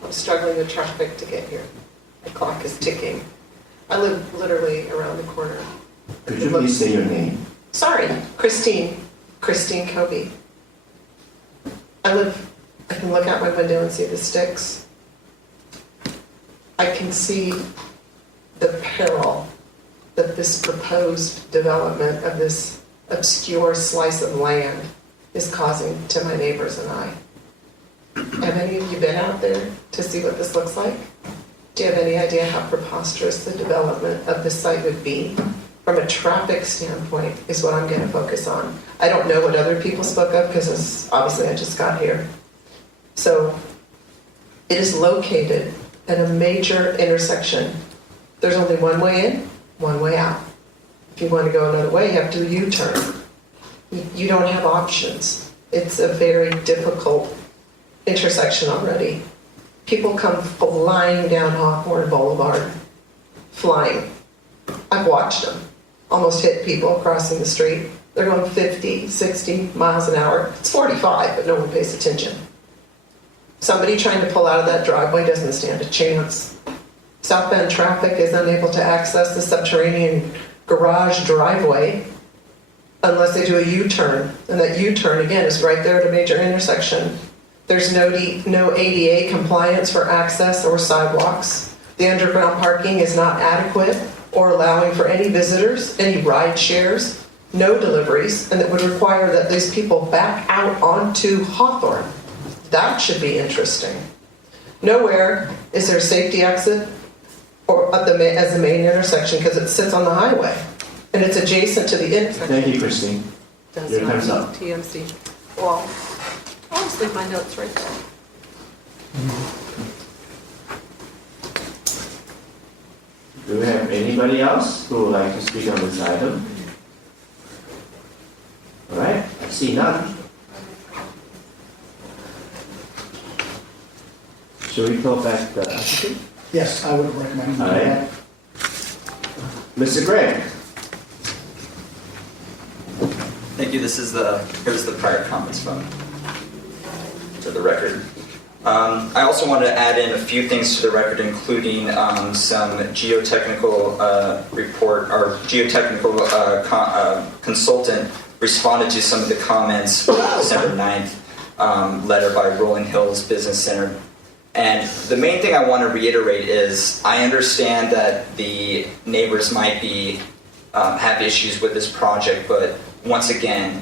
I'm struggling with traffic to get here. The clock is ticking. I live literally around the corner. Could you please say your name? Sorry, Christine Kobe. I can look out my window and see the sticks. I can see the peril that this proposed development of this obscure slice of land is causing to my neighbors and I. Have any of you been out there to see what this looks like? Do you have any idea how preposterous the development of this site would be? From a traffic standpoint is what I'm going to focus on. I don't know what other people spoke of because obviously I just got here. So it is located at a major intersection. There's only one way in, one way out. If you want to go another way, you have to do a U-turn. You don't have options. It's a very difficult intersection already. People come flying down Hawthorne Boulevard. Flying. I've watched them almost hit people crossing the street. They're going 50, 60 miles an hour. It's 45, but no one pays attention. Somebody trying to pull out of that driveway doesn't stand a chance. Southbound traffic is unable to access the subterranean garage driveway unless they do a U-turn. And that U-turn, again, is right there at a major intersection. There's no ADA compliance for access or sidewalks. The underground parking is not adequate or allowing for any visitors, any ride shares, no deliveries, and it would require that these people back out onto Hawthorne. That should be interesting. Nowhere is there a safety exit or as the main intersection because it sits on the highway and it's adjacent to the intersection. Thank you, Christine. Does Your not time's meet up. TMC. Well, I'll just leave my notes right there. Do we have anybody else who would like to speak on this item? All right, I see none. Should we call back the applicant? Yes, I would recommend All that. right. Mr. Gregg. Thank you. Here's the prior comments from, to the record. I also wanted to add in a few things to the record, including some geotechnical report, or geotechnical consultant responded to some of the comments from the December 9th letter by Rolling Hills Business Center. And the main thing I want to reiterate is I understand that the neighbors might be have issues with this project, but once again,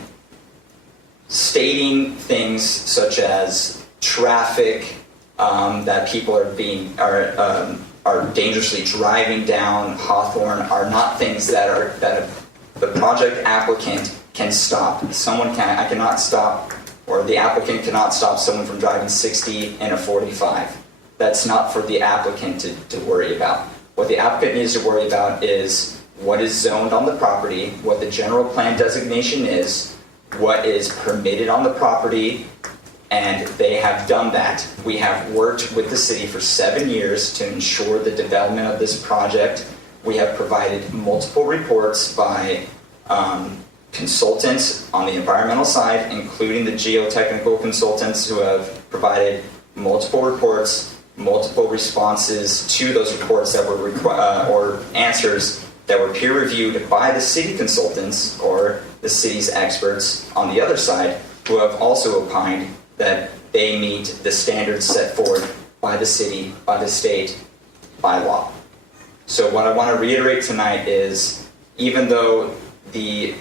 stating things such as traffic, that people are dangerously driving down Hawthorne are not things that the project applicant can stop. I cannot stop, or the applicant cannot stop someone from driving 60 in a 45. That's not for the applicant to worry about. What the applicant needs to worry about is what is zoned on the property, what the general plan designation is, what is permitted on the property, and they have done that. We have worked with the city for 7 years to ensure the development of this project. We have provided multiple reports by consultants on the environmental side, including the geotechnical consultants who have provided multiple reports, multiple responses to those reports that were or answers that were peer-reviewed by the city consultants or the city's experts on the other side, who have also opined that they meet the standards set forth by the city, by the state, by law. So what I want to reiterate tonight is, even though the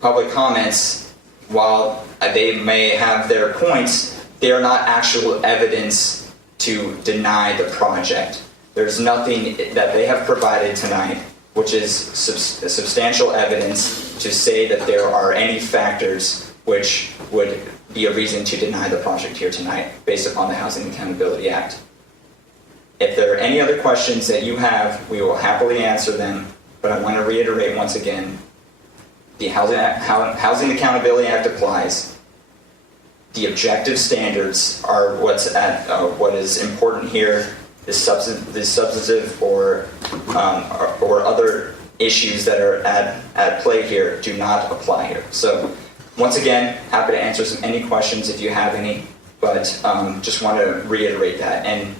public comments, while they may have their points, they are not actual evidence to deny the project. There's nothing that they have provided tonight which is substantial evidence to say that there are any factors which would be a reason to deny the project here tonight based upon the Housing Accountability Act. If there are any other questions that you have, we will happily answer them, but I want to reiterate once again, the Housing Accountability Act applies. The objective standards are what is important here. The substantive or other issues that are at play here do not apply here. So once again, happy to answer any questions if you have any, but just want to reiterate that. And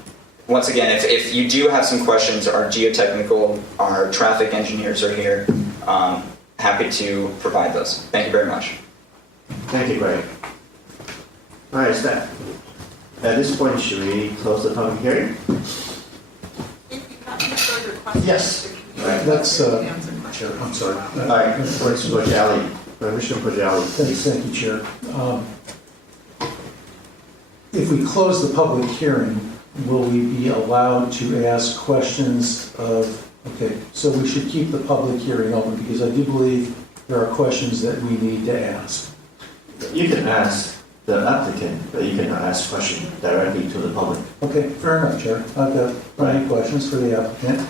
once again, if you do have some questions, our geotechnical, our traffic engineers are here. Happy to provide those. Thank you very much. Thank you, Greg. All right, Steph. At this point, should we close the public hearing? If you have any further questions, Yes. Right. That's, Chair, I'm sorry. All right, Commissioner Bocelli. Commissioner Bocelli. Thank you, Chair. If we close the public hearing, will we be allowed to ask questions of, okay, so we should keep the public hearing open because I do believe there are questions that we need to ask. You can ask the applicant, but you cannot ask questions directly to the public. Okay, fair enough, Chair. I've got plenty of questions for the applicant.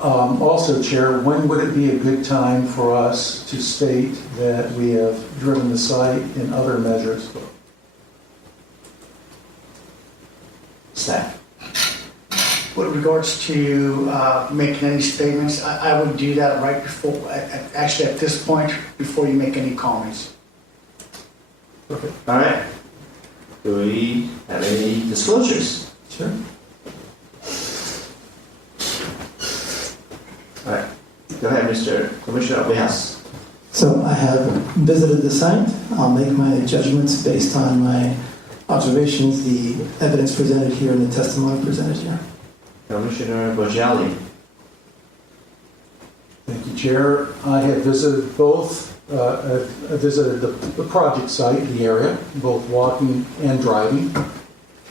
Also, Chair, when would it be a good time for us to state that we have driven the site in other measures? Staff. With regards to making any statements, I would do that right before, actually at this point, before you make any comments. Perfect. All right. Do we have any disclosures? Sure. All right. Go ahead, Mr. Commissioner Obejas. So I have visited the site. I'll make my judgments based on my observations, the evidence presented here, and the testimony presented here. Commissioner Bocelli. Thank you, Chair. I have visited both, I visited the project site, the area, both walking and driving,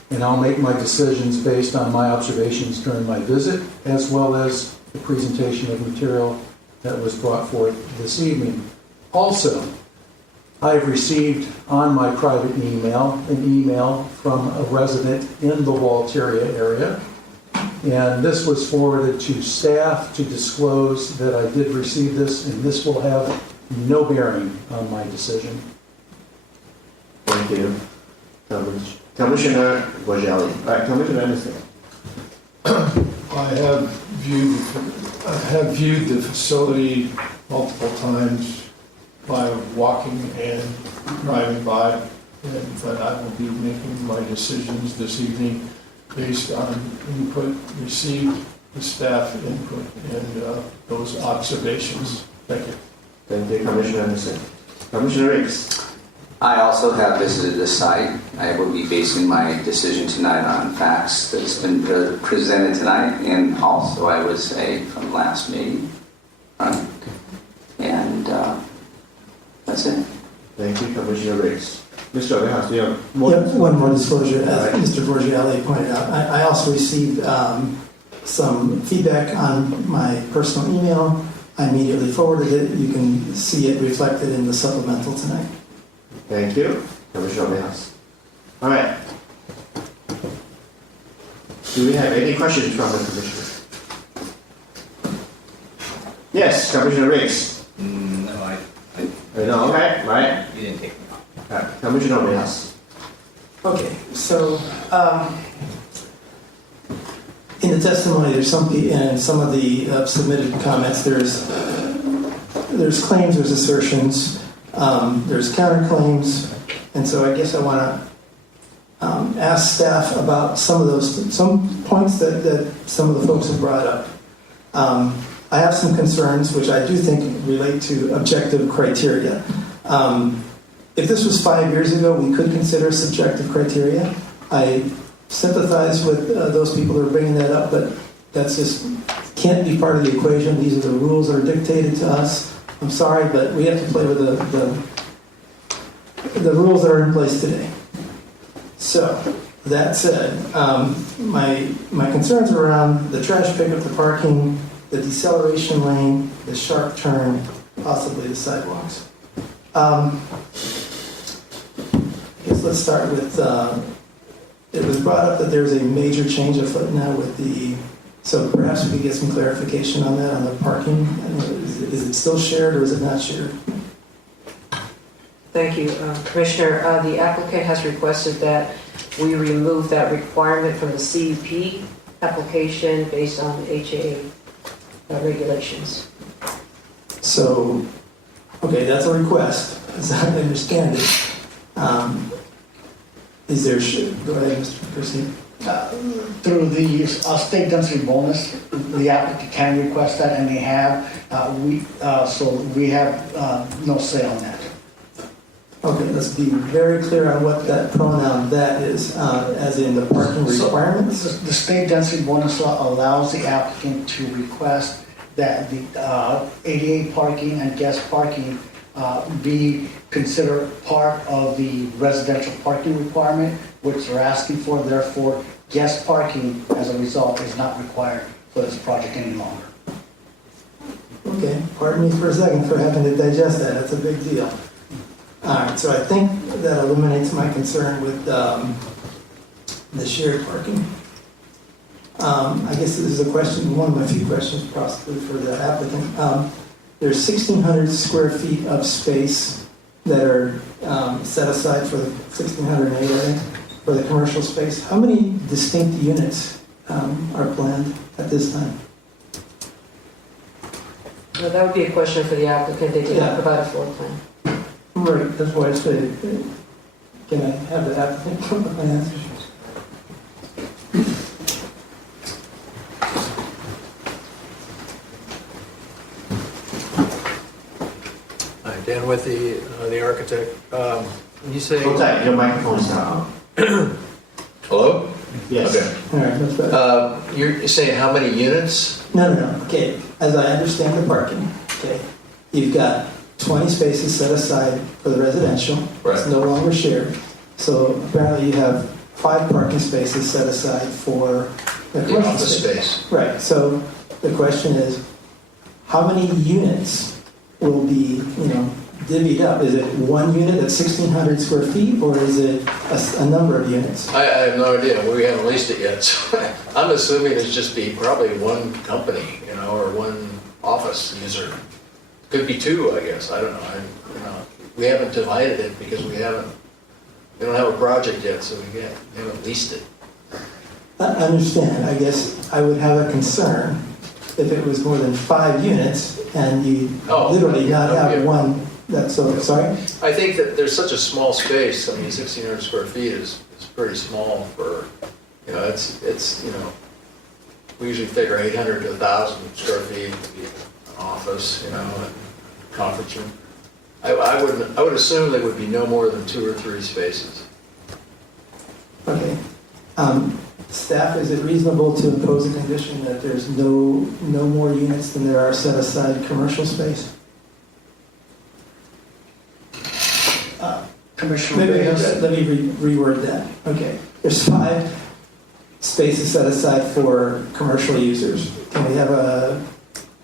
and I'll make my decisions based on my observations during my visit, as well as the presentation of material that was brought forth this evening. Also, I have received on my private email an email from a resident in the Walteria area, and this was forwarded to staff to disclose that I did receive this, and this will have no bearing on my decision. Thank you. Commissioner Bocelli. All right, Commissioner Anderson. I have viewed the facility multiple times by walking and driving by, but I will be making my decisions this evening based on input received, the staff input, and those observations. Thank you. Thank you, Commissioner Anderson. Commissioner Riggs. I also have visited the site. I will be basing my decision tonight on facts that's been presented tonight, and also I would say from last meeting. And that's it. Thank you, Commissioner Riggs. Mr. Obejas, do you have more? Yep, one more disclosure. As Mr. Borgiali pointed out, I also received some feedback on my personal email. I immediately forwarded it. You can see it reflected in the supplemental tonight. Thank you, Commissioner Obejas. All right. Do we have any questions from the Commissioner? Yes, Commissioner Riggs. No, I no, okay, right? You didn't take me off. All right, Commissioner Obejas. Okay, so in the testimony, there's in some of the submitted comments, there's claims, there's assertions, there's counterclaims, and so I guess I want to ask staff about some points that some of the folks have brought up. I have some concerns, which I do think relate to objective criteria. If this was 5 years ago, we could consider subjective criteria. I sympathize with those people who are bringing that up, but that's just can't be part of the equation. These are the rules that are dictated to us. I'm sorry, but we have to play with the rules that are in place today. So, that said, my concerns are around the trash pickup, the parking, the deceleration lane, the sharp turn, possibly the sidewalks. I guess let's start with, it was brought up that there's a major change afoot now with so perhaps we could get some clarification on that, on the parking. Is it still shared or is it not shared? Thank you, Commissioner. The applicant has requested that we remove that requirement from the CUP application based on HAA regulations. So, okay, that's a request, as I understand it. Is there, go ahead, Mr. Percy. Through the state density bonus, the applicant can request that, and they have. So we have no say on that. Okay, let's be very clear on what that pronoun "that" is, as in the parking requirements. The state density bonus law allows the applicant to request that the ADA parking and guest parking be considered part of the residential parking requirement, which they're asking for. Therefore, guest parking, as a result, is not required for this project any longer. Okay, pardon me for a second for having to digest that. That's a big deal. All right, so I think that eliminates my concern with the shared parking. I guess this is a question, one of a few questions possibly for the applicant. There's 1,600 square feet of space that are set aside for the 1,608, I think, for the commercial space. How many distinct units are planned at this time? No, that would be a question for the applicant. They did not provide a floor plan. Right, that's why I said, can I have the applicant come up and answer? Hi, Dan with the architect. When you say... Hold tight, your microphone is not on. Hello? Yes. Okay. All right, that's better. You're saying how many units? No. Okay, as I understand the parking, okay, you've got 20 spaces set aside for the residential. Right. It's no longer shared. So apparently you have 5 parking spaces set aside for the commercial office space. Right, so the question is, how many units will be, divvied up? Is it one unit that's 1,600 square feet, or is it a number of units? I have no idea. We haven't leased it yet. So I'm assuming it's just be probably one company, or one office user. Could be 2, I guess. I don't know. We haven't divided it because we don't have a project yet, so we haven't leased it. I understand. I guess I would have a concern if it was more than 5 units and you literally not have one. That's so. Sorry. I think that there's such a small space. I mean, 1,600 square feet is pretty small for, it's we usually figure 800 to 1,000 square feet to be an office, and conference room. I would assume there would be no more than 2 or 3 spaces. Okay. Staff, is it reasonable to impose a condition that there's no more units than there are set aside commercial space? Commissioner Maybe Reyes? let me reword that. Okay. There's 5 spaces set aside for commercial users. Can we have a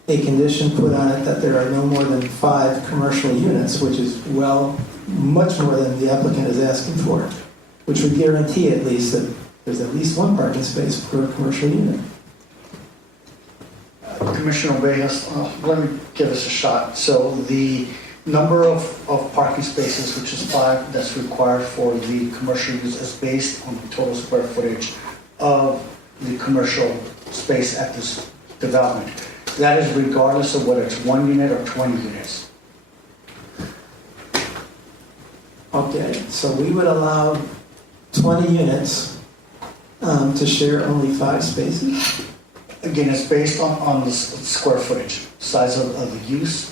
condition put on it that there are no more than 5 commercial units, which is, much more than the applicant is asking for, which would guarantee at least that there's at least one parking space per commercial unit? Commissioner Reyes, let me give this a shot. So the number of parking spaces, which is 5, that's required for the commercial use, is based on the total square footage of the commercial space at this development. That is regardless of whether it's 1 unit or 20 units. Okay, so we would allow 20 units to share only 5 spaces? Again, it's based on the square footage, size of the use.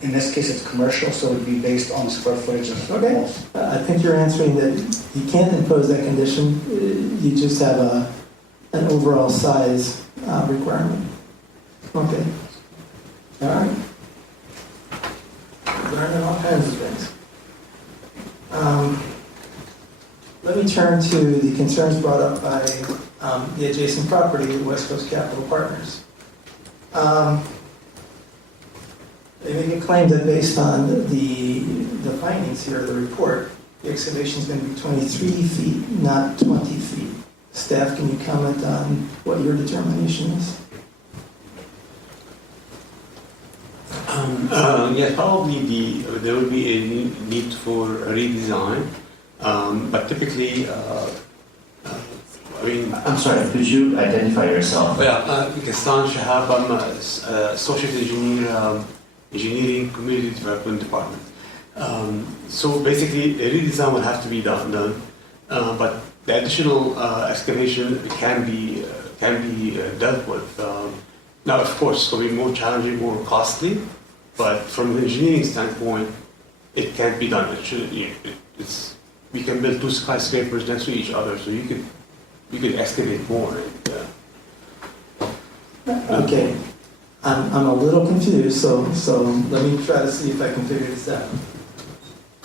In this case, it's commercial, so it would be based on the square footage of the walls. I think you're answering that you can't impose that condition. You just have an overall size requirement. Okay. All right. Learning all kinds of things. Let me turn to the concerns brought up by the adjacent property, West Coast Capital Partners. They make a claim that based on the findings here, the report, the excavation is going to be 23 feet, not 20 feet. Staff, can you comment on what your determination is? Yes, probably there will be a need for a redesign, but typically, I'm sorry, could you identify yourself? Gaston Shahab, I'm associate engineer, engineering community development department. So basically, a redesign will have to be done, but the additional excavation can be dealt with. Now, of course, it will be more challenging, more costly, but from an engineering standpoint, it can't be done. It should, it's, we can build 2 skyscrapers next to each other, so you could excavate more. Okay, I'm a little confused, so let me try to see if I can figure this out.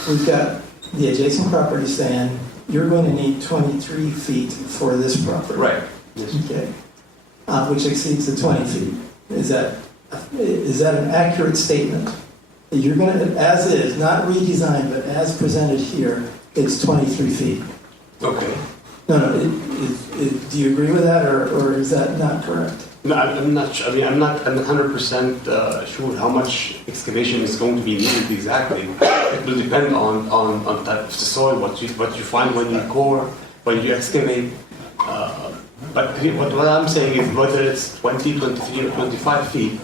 We've got the adjacent property saying you're going to need 23 feet for this property. Right. Yes. Okay, which exceeds the 20 feet. Is that an accurate statement? You're going to, as is, not redesigned, but as presented here, it's 23 feet. Okay. No, do you agree with that, or is that not correct? No, I'm not sure. I mean, I'm not 100% sure how much excavation is going to be needed exactly. It will depend on type of the soil, what you find when you core, when you excavate. But what I'm saying is whether it's 20, 23, or 25 feet,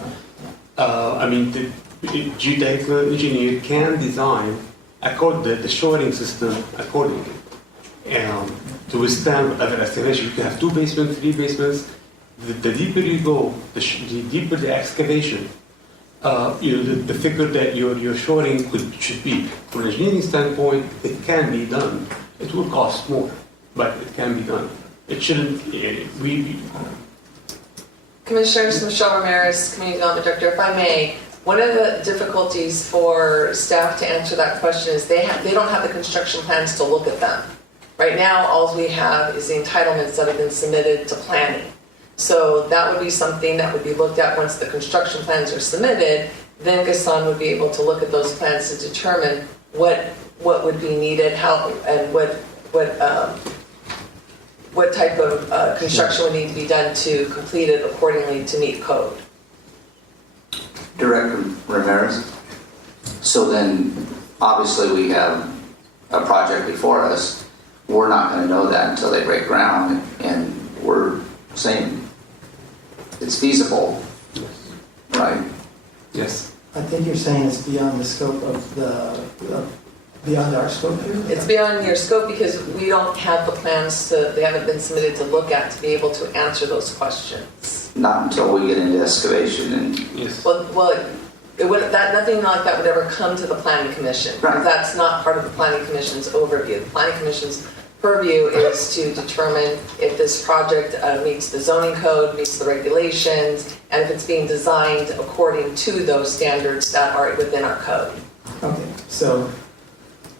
I mean, the geotechnical engineer can design the shoring system accordingly. To withstand whatever excavation, you can have 2 basements, 3 basements. The deeper you go, the deeper the excavation, the thicker that your shoring should be. From an engineering standpoint, it can be done. It will cost more, but it can be done. It shouldn't. Commissioners, Michelle Ramirez, Community Development Director, if I may, one of the difficulties for staff to answer that question is they don't have the construction plans to look at them. Right now, all we have is the entitlements that have been submitted to planning. So that would be something that would be looked at once the construction plans are submitted. Then Gaston would be able to look at those plans to determine what would be needed, how, and what type of construction would need to be done to complete it accordingly to meet code. Director Ramirez. So then, obviously, we have a project before us. We're not going to know that until they break ground, and we're saying it's feasible, right? Yes. I think you're saying it's beyond the scope of beyond our scope here? It's beyond your scope because we don't have the plans they haven't been submitted to look at to be able to answer those questions. Not until we get into excavation and... Yes. Well, nothing like that would ever come to the Planning Commission. Right. That's not part of the Planning Commission's overview. The Planning Commission's purview is to determine if this project meets the zoning code, meets the regulations, and if it's being designed according to those standards that are within our code. Okay, so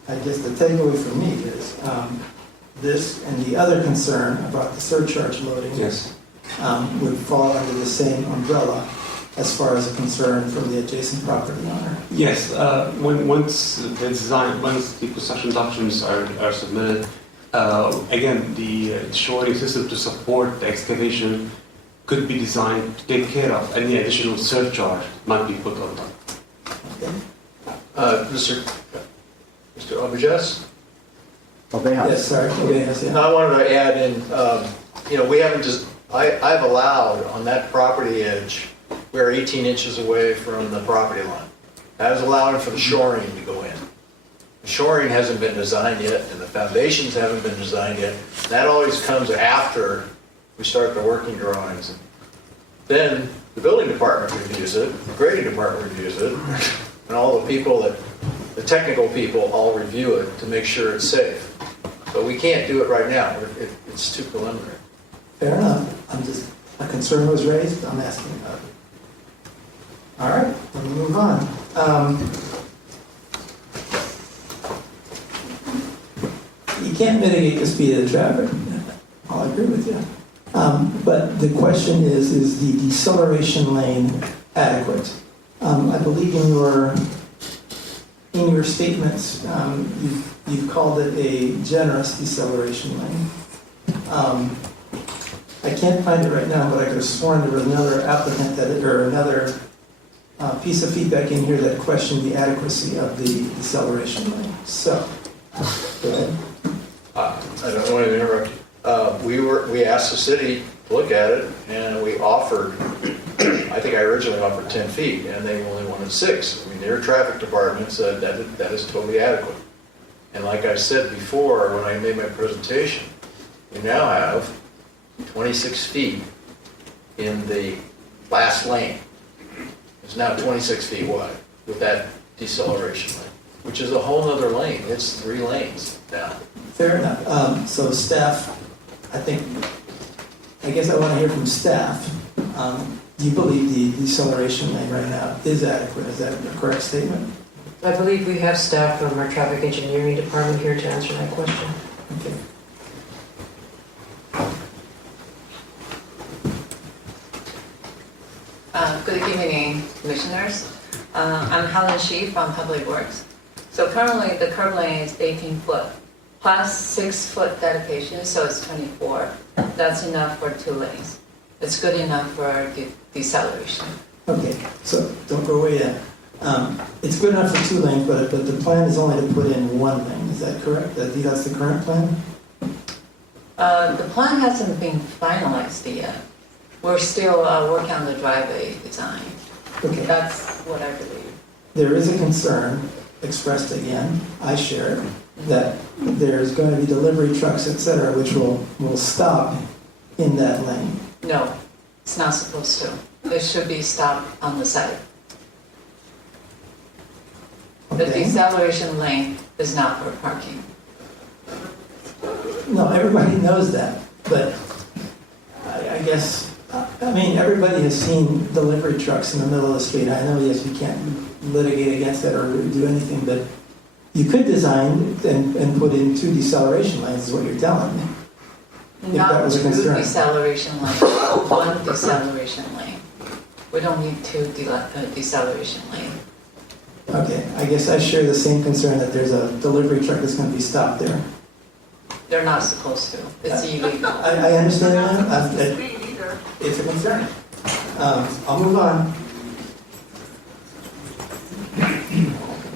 I guess the takeaway for me is this and the other concern about the surcharge loading would fall under the same umbrella as far as a concern from the adjacent property owner. Yes, once the construction documents are submitted, again, the shoring system to support the excavation could be designed to take care of any additional surcharge might be put on top. Mr. Oberges? Yes, sorry. I wanted to add in, we haven't just, I've allowed on that property edge, we're 18 inches away from the property line. I was allowing for the shoring to go in. The shoring hasn't been designed yet, and the foundations haven't been designed yet. That always comes after we start the working drawings. Then the building department reviews it, the grading department reviews it, and all the technical people all review it to make sure it's safe. But we can't do it right now. It's too preliminary. Fair enough. A concern was raised, I'm asking about it. All right, let me move on. You can't mitigate the speed of the traffic. I'll agree with you. But the question is the deceleration lane adequate? I believe in your statements, you've called it a generous deceleration lane. I can't find it right now, but I could have sworn there was another applicant or another piece of feedback in here that questioned the adequacy of the deceleration lane. So, go ahead. I don't want to interrupt you. We asked the city to look at it, and we offered, I think I originally offered 10 feet, and they only wanted 6. I mean, their traffic department said that is totally adequate. And like I said before, when I made my presentation, we now have 26 feet in the last lane. It's now 26 feet wide with that deceleration lane. which is a whole nother lane. It's 3 lanes now. Fair enough. So staff, I guess I want to hear from staff. Do you believe the deceleration lane right now is adequate? Is that a correct statement? I believe we have staff from our traffic engineering department here to answer that question. Okay. Good evening, commissioners. I'm Helen Shi from Public Works. So currently the curb lane is 18 foot plus 6 foot dedication, so it's 24. That's enough for 2 lanes. It's good enough for deceleration. Okay, so don't go away yet. It's good enough for 2 lanes, but the plan is only to put in 1 lane. Is that correct? That's the current plan? The plan hasn't been finalized yet. We're still working on the driveway design. Okay. That's what I believe. There is a concern expressed again, I share it, that there's going to be delivery trucks, et cetera, which will stop in that lane. No, it's not supposed to. It should be stopped on the side. The Okay. deceleration lane is not for parking. No, everybody knows that, but I guess, everybody has seen delivery trucks in the middle of the street. I know, yes, you can't litigate against that or do anything, but you could design and put in 2 deceleration lanes, is what you're telling me. If that Not was a 2 concern. deceleration lanes, 1 deceleration lane. We don't need 2 deceleration lane. Okay, I guess I share the same concern that there's a delivery truck that's going to be stopped there. They're not supposed to. It's illegal. I understand that. It's a concern. I'll move on.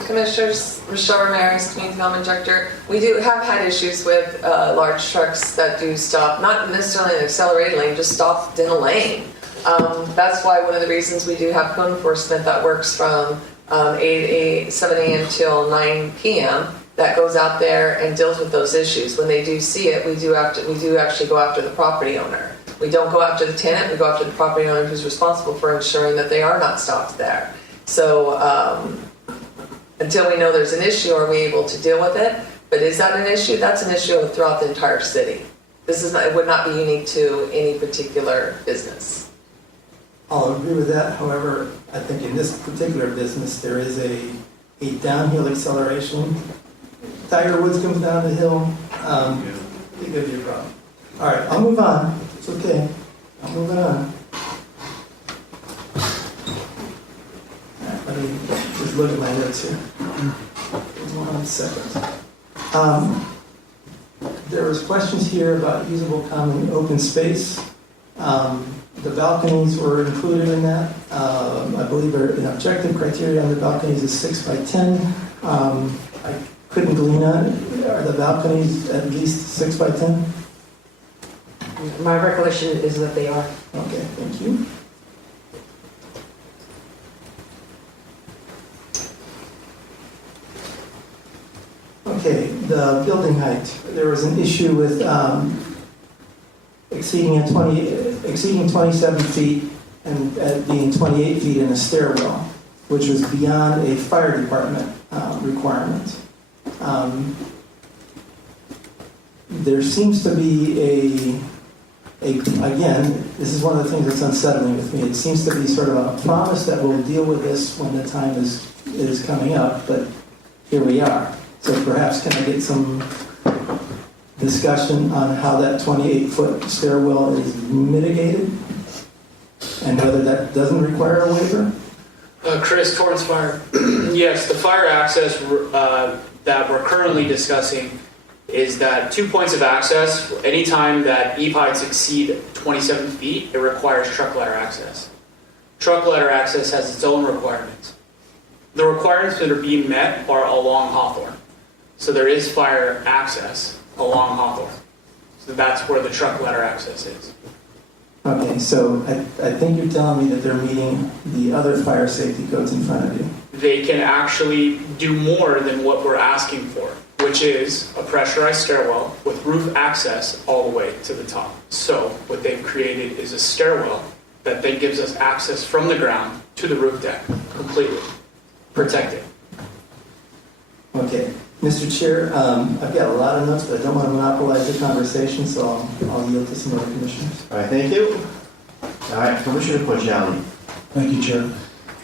Commissioners, Michelle Ramirez, Community Development Director. We do have had issues with large trucks that do stop, not necessarily in an accelerated lane, just stop in a lane. That's why one of the reasons we do have code enforcement that works from 7 a.m. till 9 p.m. that goes out there and deals with those issues. When they do see it, we do actually go after the property owner. We don't go after the tenant, we go after the property owner who's responsible for ensuring that they are not stopped there. So until we know there's an issue, are we able to deal with it? But is that an issue? That's an issue throughout the entire city. It would not be unique to any particular business. I'll agree with that. However, I think in this particular business, there is a downhill acceleration. Tiger Woods comes down the hill. It could be a problem. All right, I'll move on. It's okay. I'm moving on. All right, let me just look at my notes here. 1 second. There was questions here about usable common open space. The balconies were included in that. I believe an objective criteria on the balconies is 6 by 10. I couldn't glean on it. Are the balconies at least 6 by 10? My recollection is that they are. Okay, thank you. Okay, the building height. There was an issue with exceeding 27 feet and being 28 feet in a stairwell, which was beyond a fire department requirement. There seems to be again, this is one of the things that's unsettling with me. It seems to be sort of a promise that we'll deal with this when the time is coming up, but here we are. So perhaps can I get some discussion on how that 28-foot stairwell is mitigated and whether that doesn't require a waiver? Chris, Torrance Fire. Yes, the fire access that we're currently discussing is that 2 points of access. Anytime that eve heights exceed 27 feet, it requires truck ladder access. Truck ladder access has its own requirements. The requirements that are being met are along Hawthorne. So there is fire access along Hawthorne. So that's where the truck ladder access is. Okay, so I think you're telling me that they're meeting the other fire safety codes in front of you. They can actually do more than what we're asking for, which is a pressurized stairwell with roof access all the way to the top. So what they've created is a stairwell that then gives us access from the ground to the roof deck, completely protected. Okay. Mr. Chair, I've got a lot of notes, but I don't want to monopolize the conversation, so I'll yield to some other commissioners. All right, thank you. All right, Commissioner Pojali. Thank you, Chair.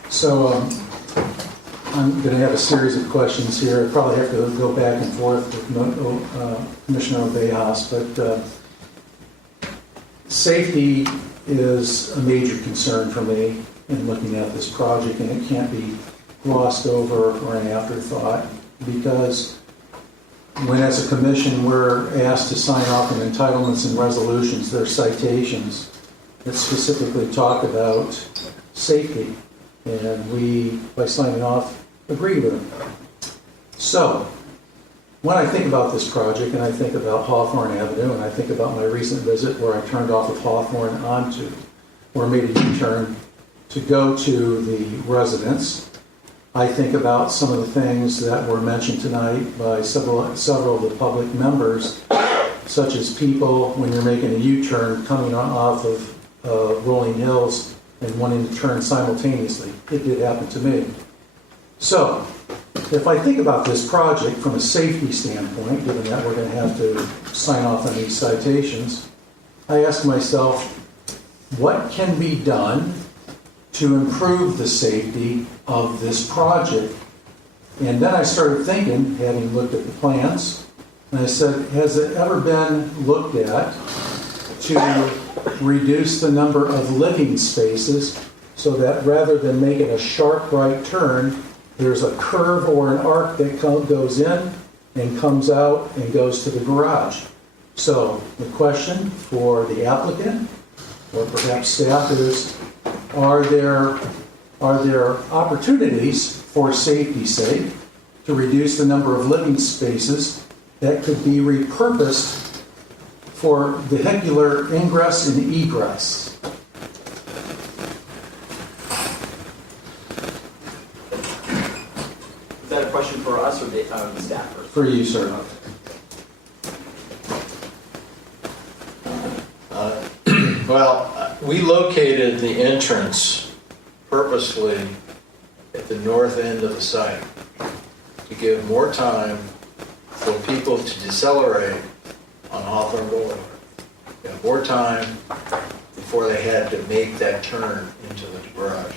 So I'm going to have a series of questions here. I probably have to go back and forth with Commissioner Ovejas, but safety is a major concern for me in looking at this project, and it can't be glossed over or an afterthought, because when as a commission we're asked to sign off on entitlements and resolutions, there are citations that specifically talk about safety, and we, by signing off, agree with them. So, when I think about this project, and I think about Hawthorne Avenue, and I think about my recent visit where I turned off of Hawthorne onto, or made a U-turn to go to the residence, I think about some of the things that were mentioned tonight by several of the public members, such as people, when you're making a U-turn coming off of Rolling Hills and wanting to turn simultaneously. It did happen to me. So, if I think about this project from a safety standpoint, given that we're going to have to sign off on these citations, I ask myself, what can be done to improve the safety of this project? And then I started thinking, having looked at the plans, and I said, has it ever been looked at to reduce the number of living spaces so that rather than making a sharp right turn, there's a curve or an arc that goes in and comes out and goes to the garage? So the question for the applicant, or perhaps staff, is, are there opportunities for safety's sake to reduce the number of living spaces that could be repurposed for vehicular ingress and egress? Is that a question for us or the staff? For you, sir. Well, we located the entrance purposefully at the north end of the site to give more time for people to decelerate on Hawthorne Boulevard. More time before they had to make that turn into the garage.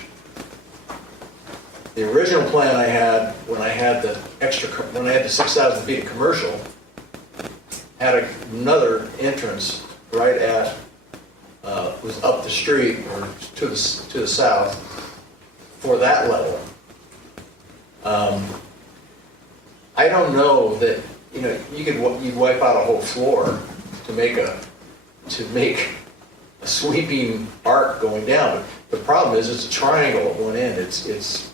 The original plan I had when I had the 6,000 feet of commercial had another entrance right at was up the street or to the south for that level. I don't know that you'd wipe out a whole floor to make a sweeping arc going down. But the problem is it's a triangle at one end. It's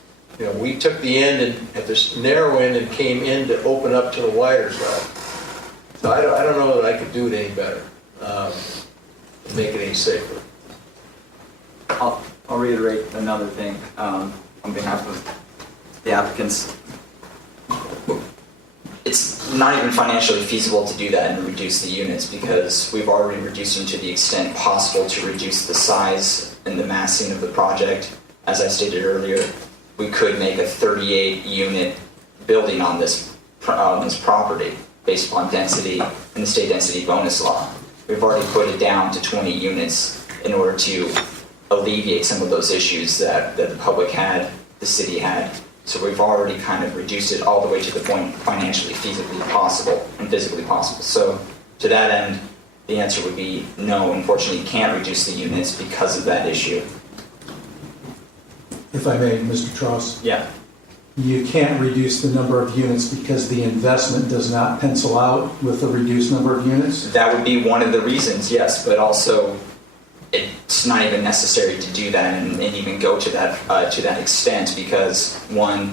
we took the end and at this narrow end and came in to open up to the wider side. So I don't know that I could do it any better. Make it any safer. I'll reiterate another thing on behalf of the applicants. It's not even financially feasible to do that and reduce the units, because we've already reduced them to the extent possible to reduce the size and the massing of the project. As I stated earlier, we could make a 38-unit building on this property based upon density and the state density bonus law. We've already put it down to 20 units in order to alleviate some of those issues that the public had, the city had. So we've already kind of reduced it all the way to the point financially feasibly possible and physically possible. So to that end, the answer would be no. Unfortunately, you can't reduce the units because of that issue. If I may, Mr. Tross? Yeah. You can't reduce the number of units because the investment does not pencil out with a reduced number of units? That would be one of the reasons, yes, but also it's not even necessary to do that and even go to that extent, because one,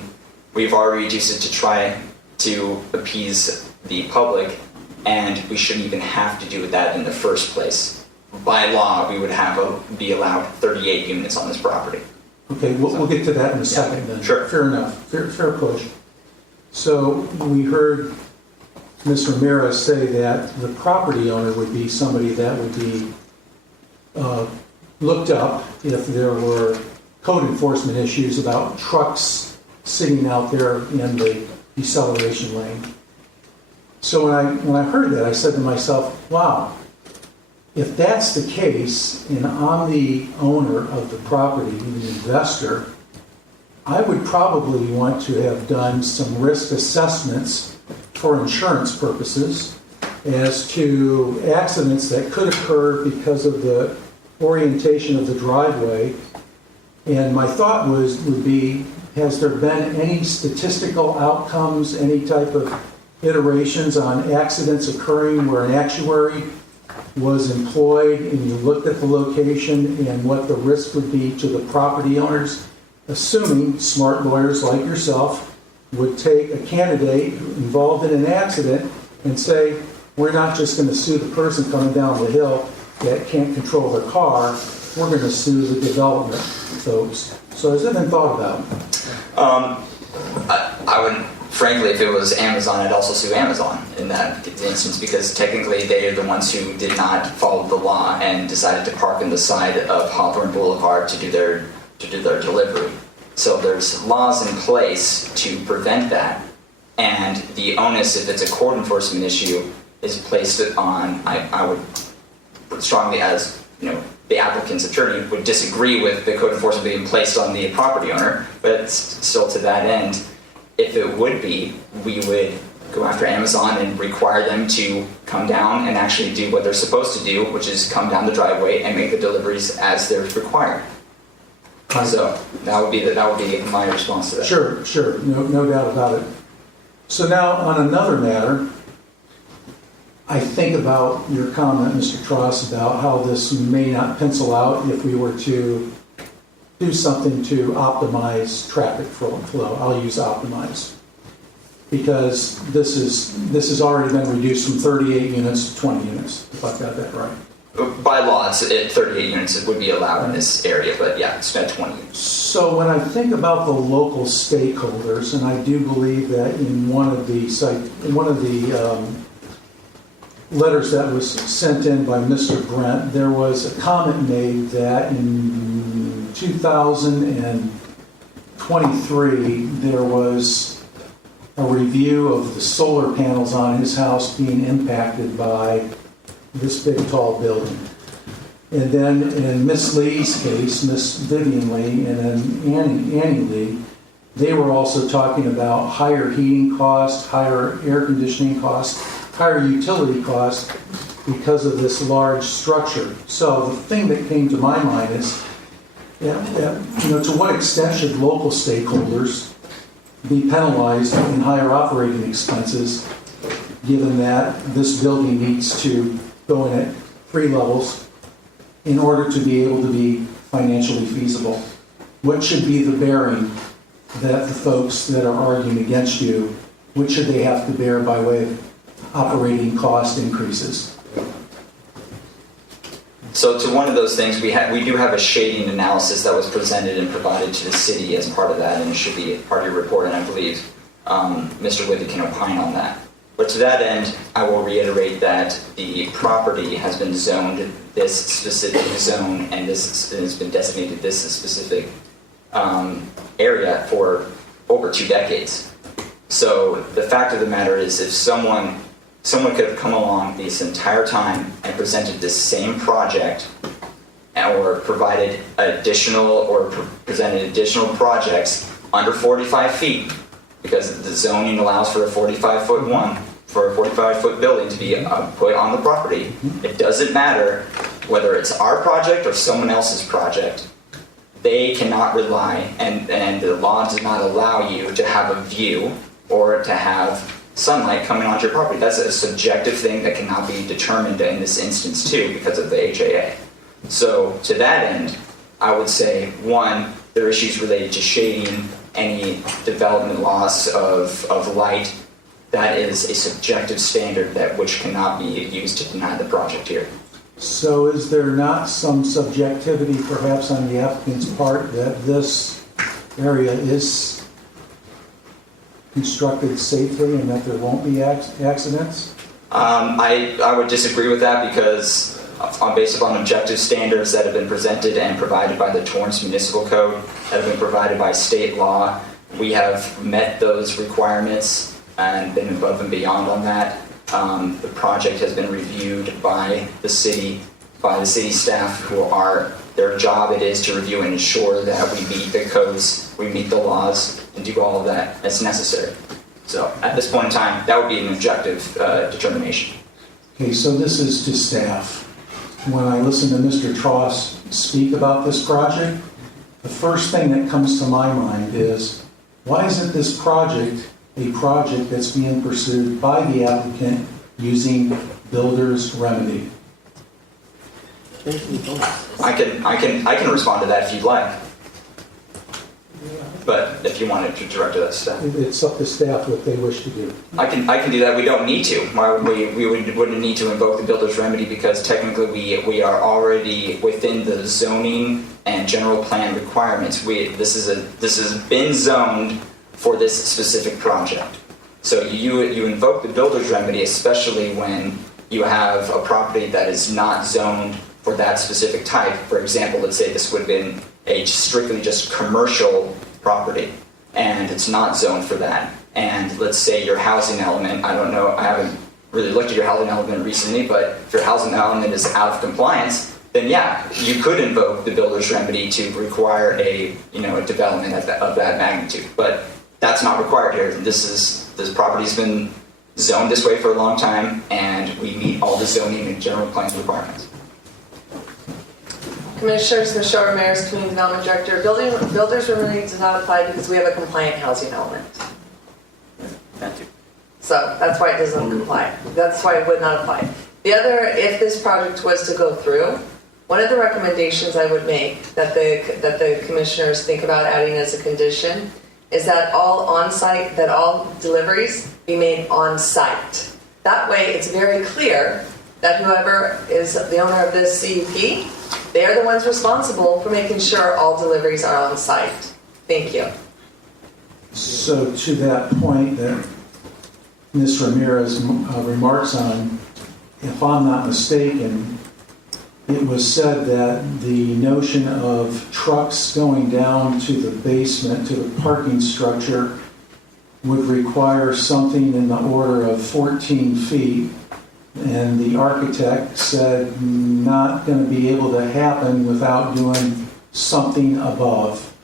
we've already reduced it to try to appease the public, and we shouldn't even have to do that in the first place. By law, we would be allowed 38 units on this property. Okay, we'll get to that in a second then. Sure. Fair enough. Fair push. So we heard Ms. Ramirez say that the property owner would be somebody that would be looked up if there were code enforcement issues about trucks sitting out there in the deceleration lane. So when I heard that, I said to myself, wow, if that's the case, and I'm the owner of the property, the investor, I would probably want to have done some risk assessments for insurance purposes as to accidents that could occur because of the orientation of the driveway. And my thought would be, has there been any statistical outcomes, any type of iterations on accidents occurring where an actuary was employed and you looked at the location and what the risk would be to the property owners, assuming smart lawyers like yourself would take a candidate involved in an accident and say, we're not just going to sue the person coming down the hill that can't control their car, we're going to sue the development folks. So has that been thought about? I would, frankly, if it was Amazon, I'd also sue Amazon in that instance, because technically they are the ones who did not follow the law and decided to park on the side of Hawthorne Boulevard to do their delivery. So there's laws in place to prevent that, and the onus, if it's a court enforcement issue, is placed on, I would strongly, as you know, the applicant's attorney would disagree with the code enforcement being placed on the property owner, but still to that end, if it would be, we would go after Amazon and require them to come down and actually do what they're supposed to do, which is come down the driveway and make the deliveries as they're required. So that would be my response to that. Sure, no doubt about it. So now on another matter, I think about your comment, Mr. Tross, about how this may not pencil out if we were to do something to optimize traffic flow. I'll use optimize, because this has already been reduced from 38 units to 20 units, if I've got that right. By law, it's at 38 units it would be allowed in this area, but yeah, it's at 20 units. So when I think about the local stakeholders, and I do believe that in one of the letters that was sent in by Mr. Brent, there was a comment made that in 2023 there was a review of the solar panels on his house being impacted by this big tall building. And then in Miss Lee's case, Miss Vivian Lee, and then Annie Lee, they were also talking about higher heating costs, higher air conditioning costs, higher utility costs because of this large structure. So the thing that came to my mind is, to what extent should local stakeholders be penalized in higher operating expenses, given that this building needs to go in at 3 levels in order to be able to be financially feasible? What should be the bearing that the folks that are arguing against you, what should they have to bear by way of operating cost increases? So to one of those things, we do have a shading analysis that was presented and provided to the city as part of that, and it should be part of your report, and I believe Mr. Whitby can opine on that. But to that end, I will reiterate that the property has been zoned this specific zone, and this has been designated this specific area for over 2 decades. So the fact of the matter is, if someone could have come along this entire time and presented this same project, or provided presented additional projects under 45 feet, because the zoning allows for a 45-foot building to be put on the property. It doesn't matter whether it's our project or someone else's project. They cannot rely, and the law does not allow you to have a view or to have sunlight coming onto your property. That's a subjective thing that cannot be determined in this instance too, because of the HAA. So to that end, I would say, 1, there are issues related to shading, any development loss of light. That is a subjective standard which cannot be used to deny the project here. So is there not some subjectivity perhaps on the applicant's part that this area is constructed safely and that there won't be accidents? I would disagree with that, because based upon objective standards that have been presented and provided by the Torrance Municipal Code, that have been provided by state law, we have met those requirements and been above and beyond on that. The project has been reviewed by the city staff, who are, their job it is to review and ensure that we meet the codes, we meet the laws, and do all of that as necessary. So at this point in time, that would be an objective determination. Okay, so this is to staff. When I listen to Mr. Tross speak about this project, the first thing that comes to my mind is, why isn't this project a project that's being pursued by the applicant using builder's remedy? I can respond to that if you'd like. But if you wanted to direct it at staff. It's up to staff what they wish to do. I can do that. We don't need to. Why would we wouldn't need to invoke the builder's remedy, because technically we are already within the zoning and general plan requirements. This has been zoned for this specific project. So you invoke the builder's remedy, especially when you have a property that is not zoned for that specific type. For example, let's say this would have been a strictly just commercial property, and it's not zoned for that. And let's say your housing element, I don't know, I haven't really looked at your housing element recently, but if your housing element is out of compliance, then yeah, you could invoke the builder's remedy to require a development of that magnitude. But that's not required here. This property's been zoned this way for a long time, and we meet all the zoning and general plan requirements. Commissioners, Michelle Ramirez, Community Development Director. Builder's remedy does not apply because we have a compliant housing element. So that's why it doesn't comply. That's why it would not apply. The other, if this project was to go through, one of the recommendations I would make that the commissioners think about adding as a condition is that all deliveries be made on-site. That way it's very clear that whoever is the owner of this CUP, they are the ones responsible for making sure all deliveries are on site. Thank you. So to that point that Ms. Ramirez remarks on, if I'm not mistaken, it was said that the notion of trucks going down to the basement, to the parking structure, would require something in the order of 14 feet. And the architect said not going to be able to happen without doing something above.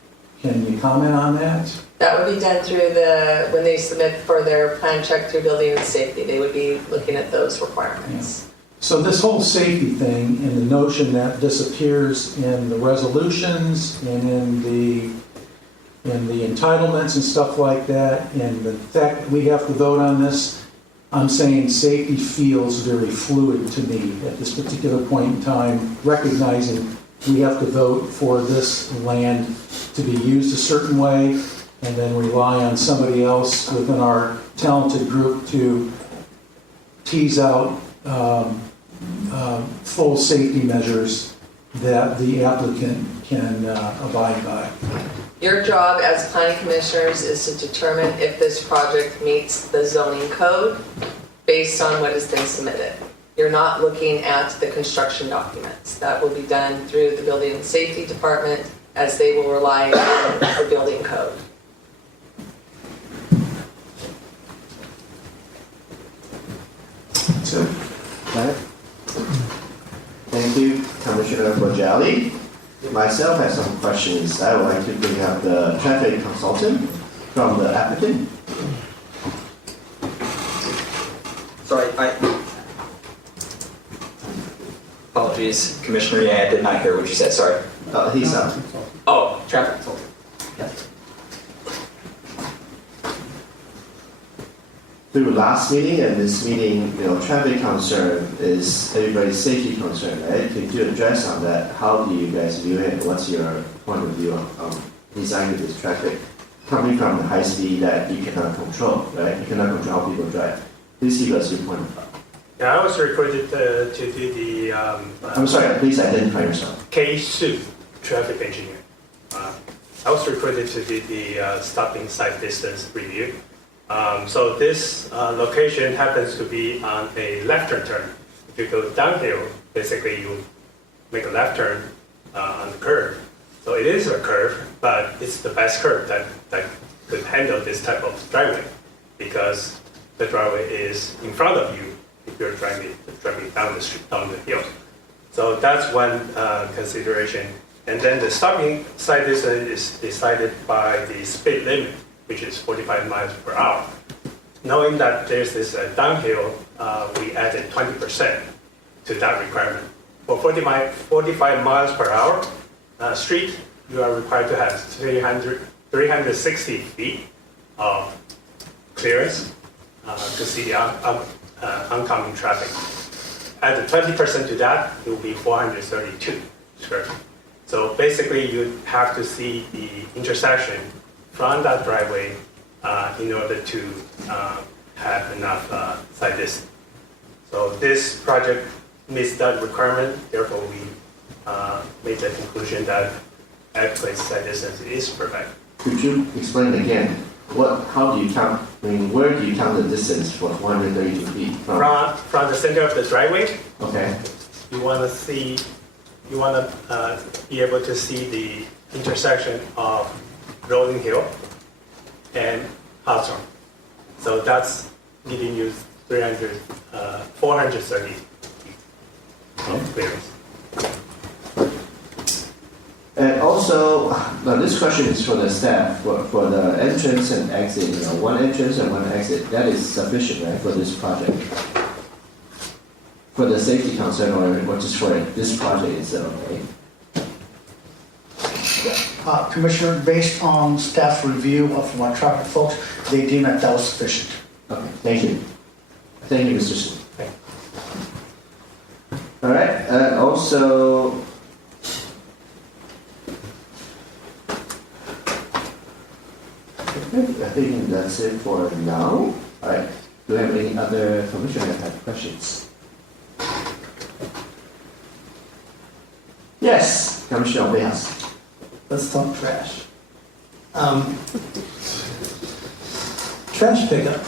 Can you comment on that? That would be done through when they submit for their plan check through building and safety. They would be looking at those requirements. Yeah. So this whole safety thing and the notion that this appears in the resolutions and in the entitlements and stuff like that, and the fact that we have to vote on this, I'm saying safety feels very fluid to me at this particular point in time, recognizing we have to vote for this land to be used a certain way and then rely on somebody else within our talented group to tease out full safety measures that the applicant can abide by. Your job as planning commissioners is to determine if this project meets the zoning code based on what has been submitted. You're not looking at the construction documents. That will be done through the building and safety department, as they will rely on the building code. So, right. Thank you, Commissioner Bojali. Myself has some questions. I would like to bring up the traffic consultant from the applicant. Sorry, apologies, Commissioner. Yeah, I did not hear what you said. Sorry. He's up. Oh, traffic consultant. Through last meeting and this meeting, traffic concern is everybody's safety concern, right? Could you address on that? How do you guys view it? What's your point of view on designing this traffic coming from the high speed that you cannot control, right? You cannot control how people drive. Please give us your point of view. Yeah, I was recruited to do the... I'm sorry, please identify yourself. K-Su, traffic engineer. I was recruited to do the stopping sight distance review. So this location happens to be on a left-turn turn. If you go downhill, basically you make a left turn on the curve. So it is a curve, but it's the best curve that could handle this type of driveway because the driveway is in front of you if you're driving down the street, down the hill. So that's one consideration. And then the stopping side distance is decided by the speed limit, which is 45 miles per hour. Knowing that there's this downhill, we added 20% to that requirement. For 45 miles per hour street, you are required to have 360 feet of clearance to see the oncoming traffic. Add the 20% to that, it will be 432 square feet. So basically, you have to see the intersection from that driveway in order to have enough side distance. So this project meets that requirement. Therefore, we made the conclusion that adequate side distance is perfect. Could you explain again? How do you count? I mean, where do you count the distance for 432 feet from? From the center of the driveway. Okay. You want to be able to see the intersection of Rolling Hill and Hawthorne. So that's giving you 430 feet of clearance. And also, now this question is for the staff, for the entrance and exit, one entrance and one exit, that is sufficient, right, for this project? For the safety concern or just for this project itself, right? Commissioner, based on staff review of my traffic folks, they deem that was sufficient. Okay, thank you. Thank you, Mr. Shi. All right, and also, I think that's it for now. All right, do we have any other commissioners that have questions? Yes, Commissioner Obeas. Let's talk trash. Trash pickup.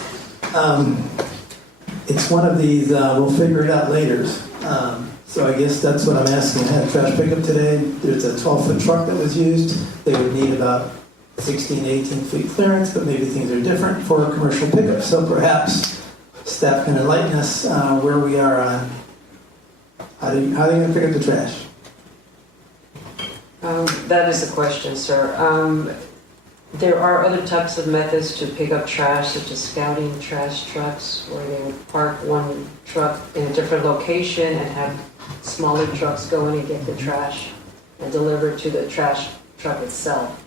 It's one of these, we'll figure it out later. So I guess that's what I'm asking. I had trash pickup today. There's a 12-foot truck that was used. They would need about 16, 18 feet clearance, but maybe things are different for a commercial pickup. So perhaps staff can enlighten us where we are on how are they going to pick up the trash? That is the question, sir. There are other types of methods to pick up trash, such as scouting trash trucks, where they would park one truck in a different location and have smaller trucks go in and get the trash and deliver it to the trash truck itself.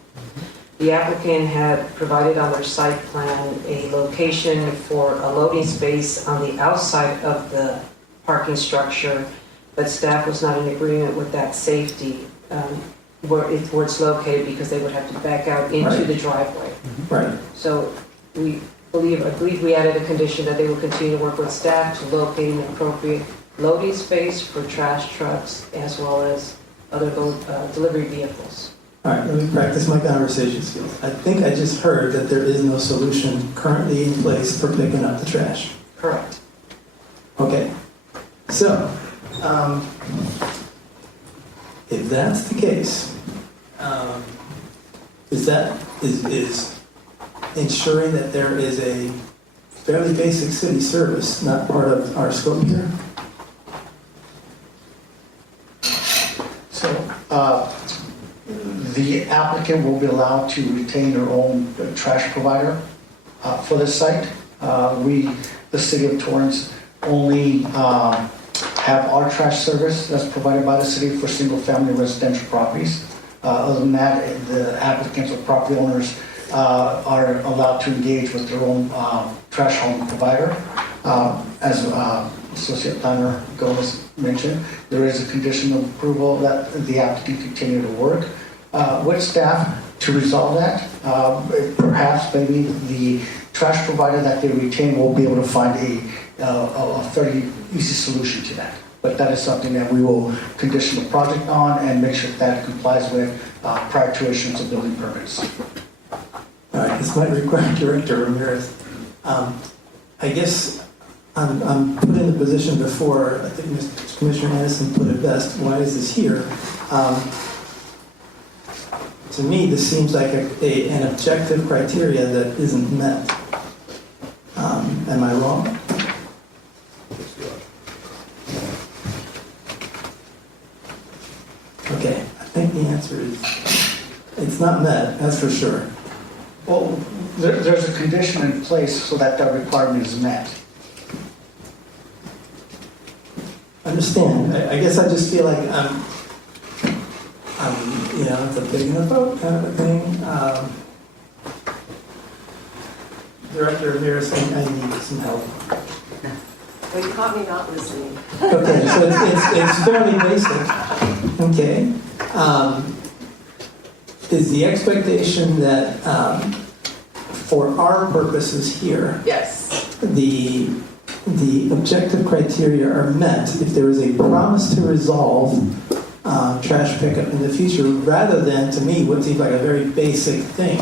The applicant had provided on their site plan a location for a loading space on the outside of the parking structure, but staff was not in agreement with that safety where it's located because they would have to back out into the driveway. Right. So I believe we added a condition that they will continue to work with staff to locate an appropriate loading space for trash trucks as well as other delivery vehicles. All right, let me practice my conversation skills. I think I just heard that there is no solution currently in place for picking up the trash. Correct. Okay. So, if that's the case, is ensuring that there is a fairly basic city service not part of our scope here? So, the applicant will be allowed to retain their own trash provider for this site. The city of Torrance, only have our trash service that's provided by the city for single-family residential properties. Other than that, the applicants or property owners are allowed to engage with their own trash hauling provider. As Associate Planner Gomez mentioned, there is a condition of approval that the applicant continue to work with staff to resolve that. Perhaps maybe the trash provider that they retain will be able to find a fairly easy solution to that. But that is something that we will condition the project on and make sure that it complies with prior to issuance of building permits. All right, this might require Director Ramirez. I guess I'm put in the position before, I think Mr. Commissioner Addison put it best, why is this here? to me, this seems like an objective criteria that isn't met. Am I wrong? Okay, I think the answer is it's not met, that's for sure. Well, there's a condition in place so that that requirement is met. Understand. I guess I just feel like I'm it's a big enough vote kind of a thing. Director Ramirez, I need some help. Well, you caught me not listening. Okay, so it's fairly basic. Okay. Is the expectation that for our purposes here, Yes. the objective criteria are met if there is a promise to resolve trash pickup in the future, rather than, to me, what seems like a very basic thing?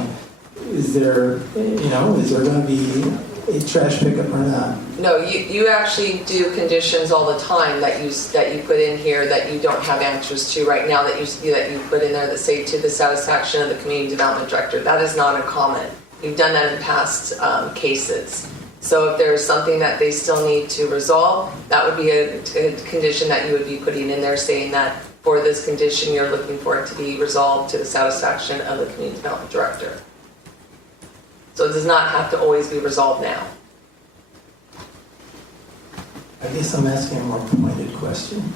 Is there going to be a trash pickup or not? No, you actually do conditions all the time that you put in here that you don't have answers to right now, that you put in there that say to the satisfaction of the community development director. That is not uncommon. You've done that in past cases. So if there's something that they still need to resolve, that would be a condition that you would be putting in there, saying that for this condition, you're looking for it to be resolved to the satisfaction of the community development director. So it does not have to always be resolved now. I guess I'm asking a more pointed question.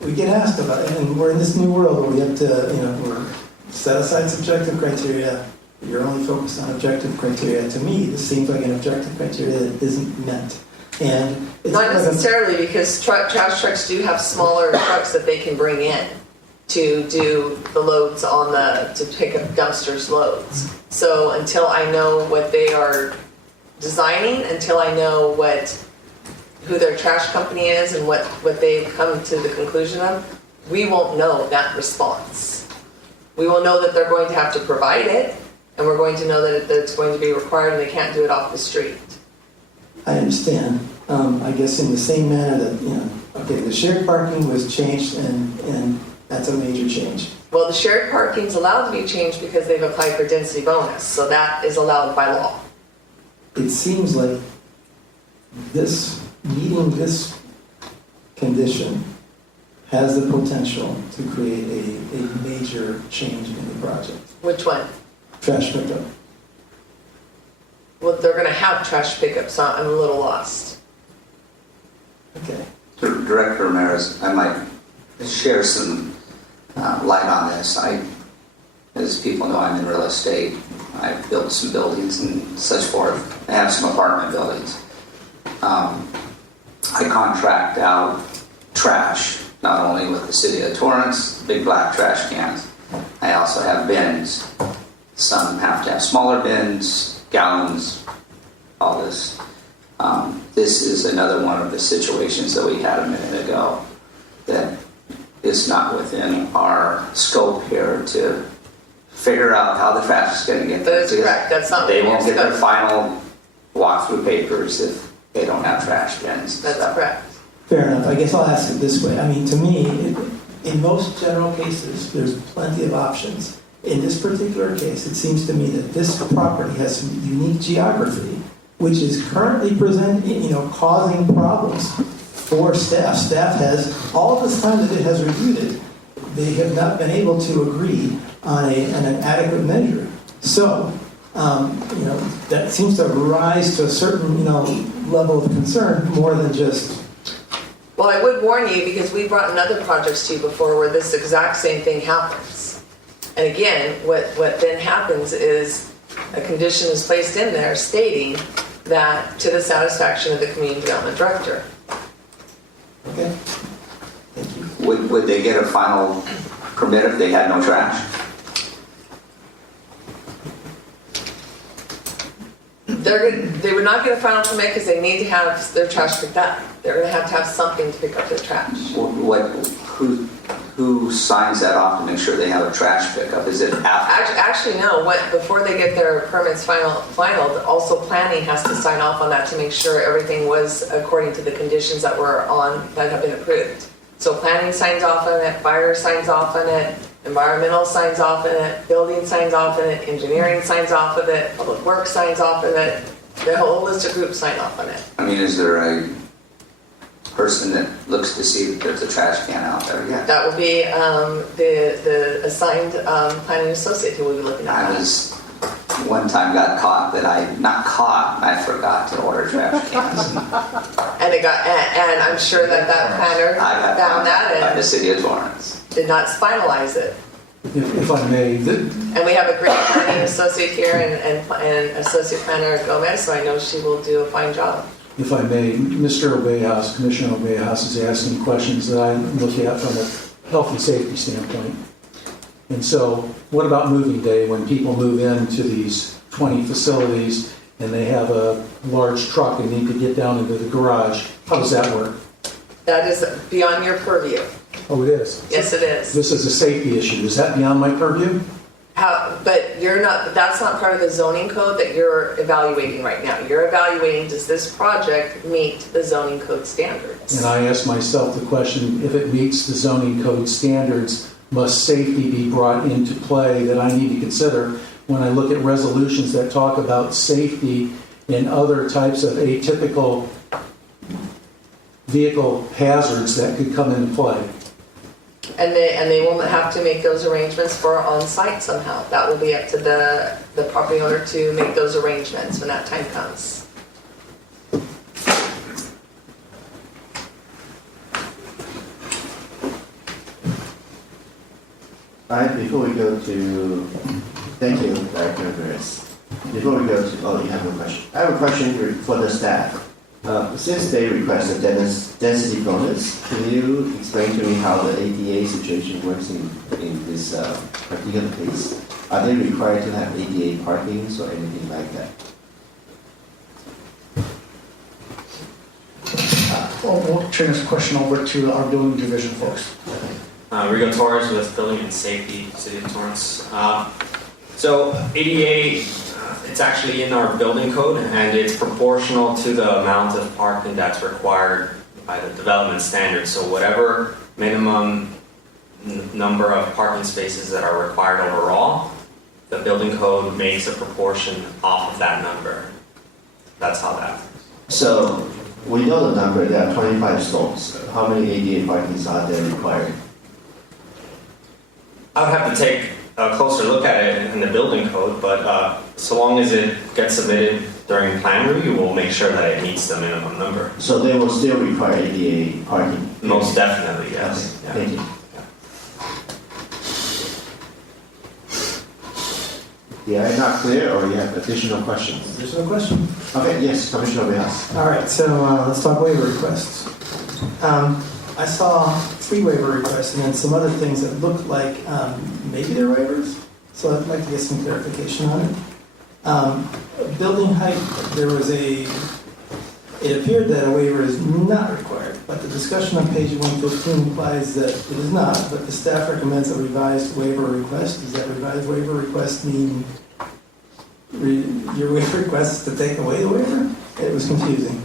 We get asked about it, and we're in this new world where we have to, we're set aside subjective criteria. You're only focused on objective criteria. To me, this seems like an objective criteria that isn't met. And it's not necessarily, because trash trucks do have smaller trucks that they can bring in to do the loads to pick up dumpsters loads. So until I know what they are designing, until I know who their trash company is and what they've come to the conclusion of, we won't know that response. We will know that they're going to have to provide it, and we're going to know that it's going to be required and they can't do it off the street. I understand. I guess in the same manner that, the shared parking was changed and that's a major change. Well, the shared parking is allowed to be changed because they've applied for density bonus, so that is allowed by law. It seems like meeting this condition has the potential to create a major change in the project. Which one? Trash pickup. Well, they're going to have trash pickup, so I'm a little lost. Okay. Director Ramirez, I might share some light on this. As people know, I'm in real estate. I've built some buildings and such forth. I have some apartment buildings. I contract out trash, not only with the city of Torrance, big black trash cans. I also have bins. Some have to have smaller bins, gallons, all this. This is another one of the situations that we had a minute ago that is not within our scope here to figure out how the trash is going to get there. That is correct. That's not They won't get their final walkthrough papers if they don't have trash bins. That's correct. Fair enough. I guess I'll ask it this way. I mean, to me, in most general cases, there's plenty of options. In this particular case, it seems to me that this property has some unique geography, which is currently causing problems for staff. Staff has, all this time that it has reviewed it, they have not been able to agree on an adequate measure. So, that seems to rise to a certain, level of concern more than just. Well, I would warn you, because we brought in other projects to you before where this exact same thing happens. And again, what then happens is a condition is placed in there stating that to the satisfaction of the community development director. Okay. Would they get a final permit if they had no trash? They would not get a final permit because they need to have their trash picked up. They're going to have something to pick up their trash. Who signs that off to make sure they have a trash pickup? Is it after? Actually, no. Before they get their permits finalized, also planning has to sign off on that to make sure everything was according to the conditions that have been approved. So planning signs off on it, fire signs off on it, Environmental signs off on it, building signs off on it, engineering signs off of it, public works signs off on it, the whole list of groups sign off on it. I mean, is there a person that looks to see that there's a trash can out there yet? That will be the assigned planning associate who will be looking at I that. was, one time got caught that I forgot to order trash cans. And I'm sure that planner I got found that by the and city of Torrance. did not finalize it. If I may, And we have a great planning associate here and associate planner Gomez, so I know she will do a fine job. if I may, Mr. Obejas, Commissioner Obejas is asking questions that I look at from a health and safety standpoint. And so, what about moving day when people move into these 20 facilities and they have a large truck and need to get down into the garage? How does that work? That is beyond your purview. Oh, it is? Yes, it is. This is a safety issue. Is that beyond my purview? But that's not part of the zoning code that you're evaluating right now. You're evaluating, does this project meet the zoning code standards? And I ask myself the question, if it meets the zoning code standards, must safety be brought into play that I need to consider when I look at resolutions that talk about safety and other types of atypical vehicle hazards that could come into play? And they will have to make those arrangements for on-site somehow. That will be up to the property owner to make those arrangements when that time comes. All right, before we go to, thank you, Director Ramirez. Before we go to, oh, you have a question. I have a question for the staff. Since they requested density bonus, can you explain to me how the ADA situation works in this particular case? Are they required to have ADA parkings or anything like that? We'll turn this question over to our building division folks. Rigo Torres with Building and Safety, City of Torrance. So ADA, it's actually in our building code, and it's proportional to the amount of parking that's required by the development standards. So whatever minimum number of parking spaces that are required overall, the building code makes a proportion off of that number. That's how that works. So we know the number, there are 25 stalls. How many ADA parkings are there required? I would have to take a closer look at it in the building code, but so long as it gets submitted during plan review, we'll make sure that it meets the minimum number. So they will still require ADA parking? Most definitely, yes. Okay. Yeah. Thank you. Yeah, I'm not clear, or you have additional questions? Additional question? Okay, yes, Commissioner Bejas. All right, so let's talk waiver requests. I saw 3 waiver requests and then some other things that looked like maybe they're waivers. So I'd like to get some clarification on it. Building height, it appeared that a waiver is not required, but the discussion on page 115 implies that it is not, but the staff recommends a revised waiver request. Does that revised waiver request mean your waiver request is to take away the waiver? It was confusing.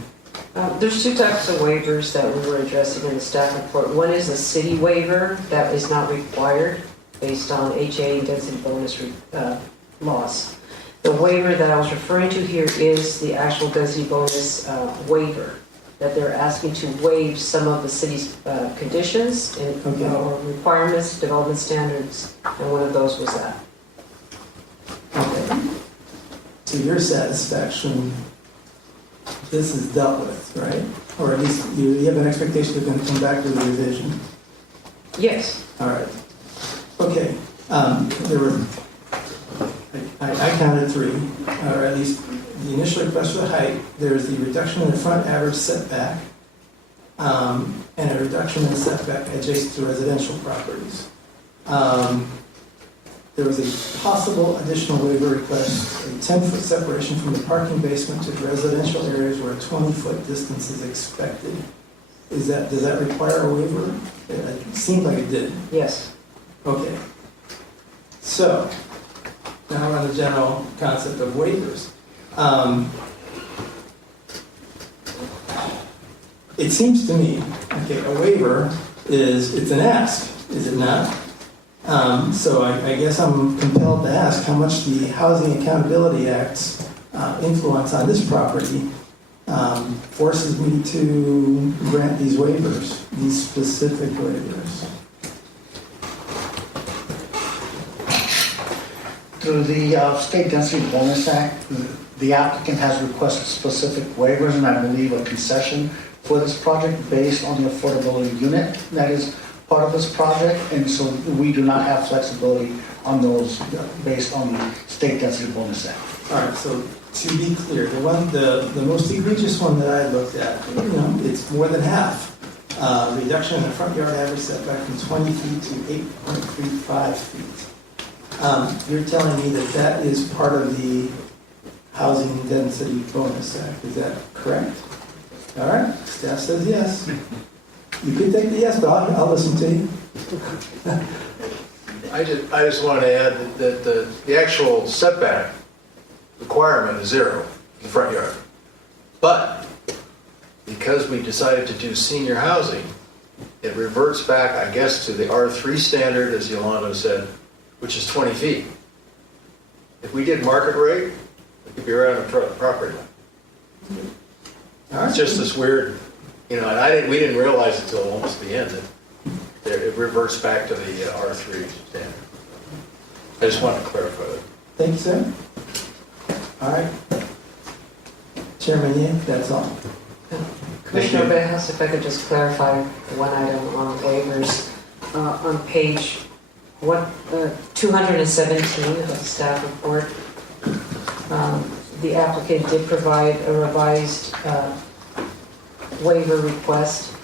There's 2 types of waivers that we were addressing in the staff report. One is a city waiver that is not required based on HA and density bonus laws. The waiver that I was referring to here is the actual density bonus waiver, that they're asking to waive some of the city's conditions and or requirements, development standards, and one of those was that. Okay. To your satisfaction, this is dealt with, right? Or at least you have an expectation they're going to come back with a revision? Yes. All right. Okay. There were, I counted 3, or at least the initial request for the height. There's the reduction in the front average setback, and a reduction in the setback adjacent to residential properties. There was a possible additional waiver request, a 10-foot separation from the parking basement to residential areas where a 20-foot distance is expected. Does that require a waiver? It seemed like it did. Yes. Okay. So, now we're on the general concept of waivers. It seems to me, okay, a waiver it's an ask, is it not? So I guess I'm compelled to ask how much the Housing Accountability Act's influence on this property forces me to grant these waivers, these specific waivers. Through the State Density Bonus Act, the applicant has requested specific waivers and I believe a concession for this project based on the affordability unit that is part of this project. And so we do not have flexibility on those based on the State Density Bonus Act. All right, so to be clear, the most egregious one that I looked at, it's more than half. Reduction in the front yard average setback from 20 feet to 8.35 feet. You're telling me that that is part of the Housing Density Bonus Act, is that correct? All right, staff says yes. You could take the yes, but I'll listen to you. I just wanted to add that the actual setback requirement is 0 in the front yard. But because we decided to do senior housing, it reverts back, I guess, to the R3 standard, as Yolanda said, which is 20 feet. If we did market rate, it could be right on the property line. It's just this weird, and we didn't realize it until almost the end that it reverts back to the R3 standard. I just wanted to clarify that. Thank you, sir. All right. Chairman Yin, that's all. Commissioner Bejas, if I could just clarify one item on waivers. On page 217 of the staff report, the applicant did provide a revised waiver request.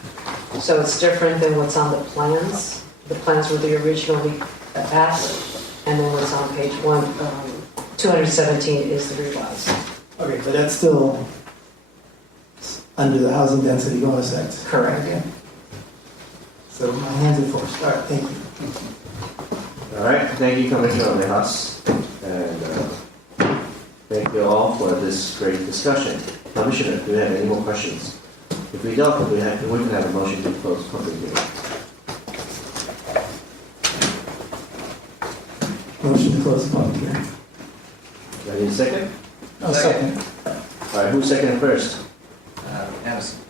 So it's different than what's on the plans. The plans were the original asked, and then what's on page 217 is the revised. Okay, but that's still under the Housing Density Bonus Act. Correct. Okay. So my hands are forced. All right, thank you. All right, thank you, Commissioner Bejas. And thank you all for this great discussion. Commissioner, do you have any more questions? If we don't, we can have a motion to close public hearing. Motion to close the public hearing. Do I need a second? I'll second. All right, who's second first? Anderson.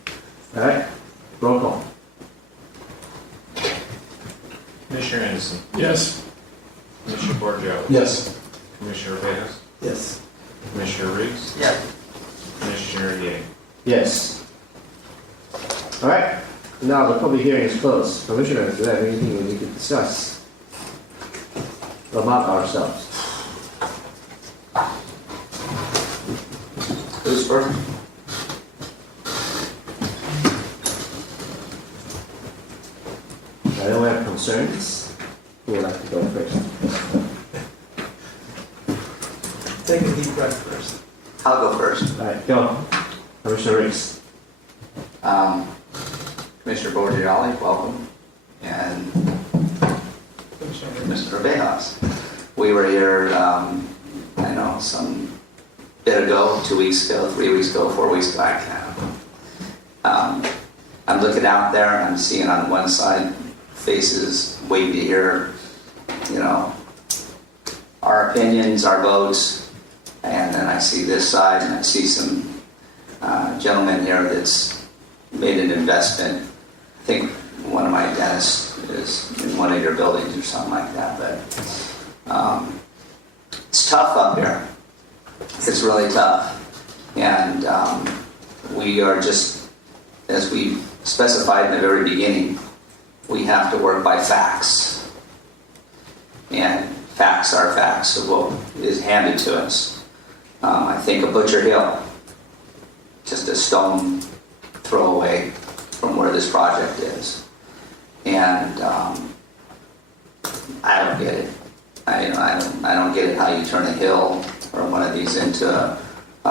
All right, roll call. Commissioner Anderson. Yes. Commissioner Borgio. Yes. Commissioner Bejas. Yes. Commissioner Riggs. Yes. Commissioner Yang. Yes. All right, now the public hearing is closed. Commissioner, do you have anything we need to discuss about ourselves? Who's first? I don't have concerns. Who would like to go first? Take a deep breath first. I'll go first. All right, go. Commissioner Riggs. Commissioner Borgiali, welcome. And Mr. Bejas. We were here, I know, some bit ago, 2 weeks ago, 3 weeks ago, 4 weeks ago, I can't know. I'm looking out there and I'm seeing on one side faces waiting to hear, our opinions, our votes, and then I see this side and I see some gentleman here that's made an investment. I think one of my dentists is in one of your buildings or something like that, but it's tough up here. It's really tough. And we are just, as we specified in the very beginning, we have to work by facts. And facts are facts of what is handed to us. I think of Butcher Hill, just a stone throw away from where this project is. And I don't get it. I don't get it how you turn a hill or one of these into a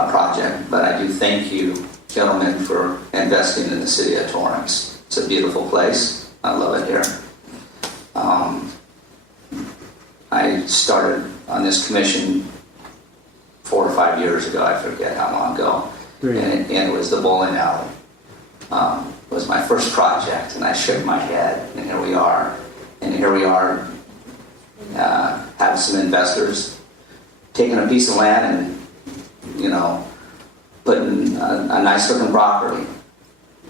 project. But I do thank you, gentlemen, for investing in the city of Torrance. It's a beautiful place. I love it here. I started on this commission 4 or 5 years ago. I forget how long ago. And it was the bowling alley. It was my first project, and I shook my head, and here we are. And here we are have some investors taking a piece of land and, putting a nice looking property.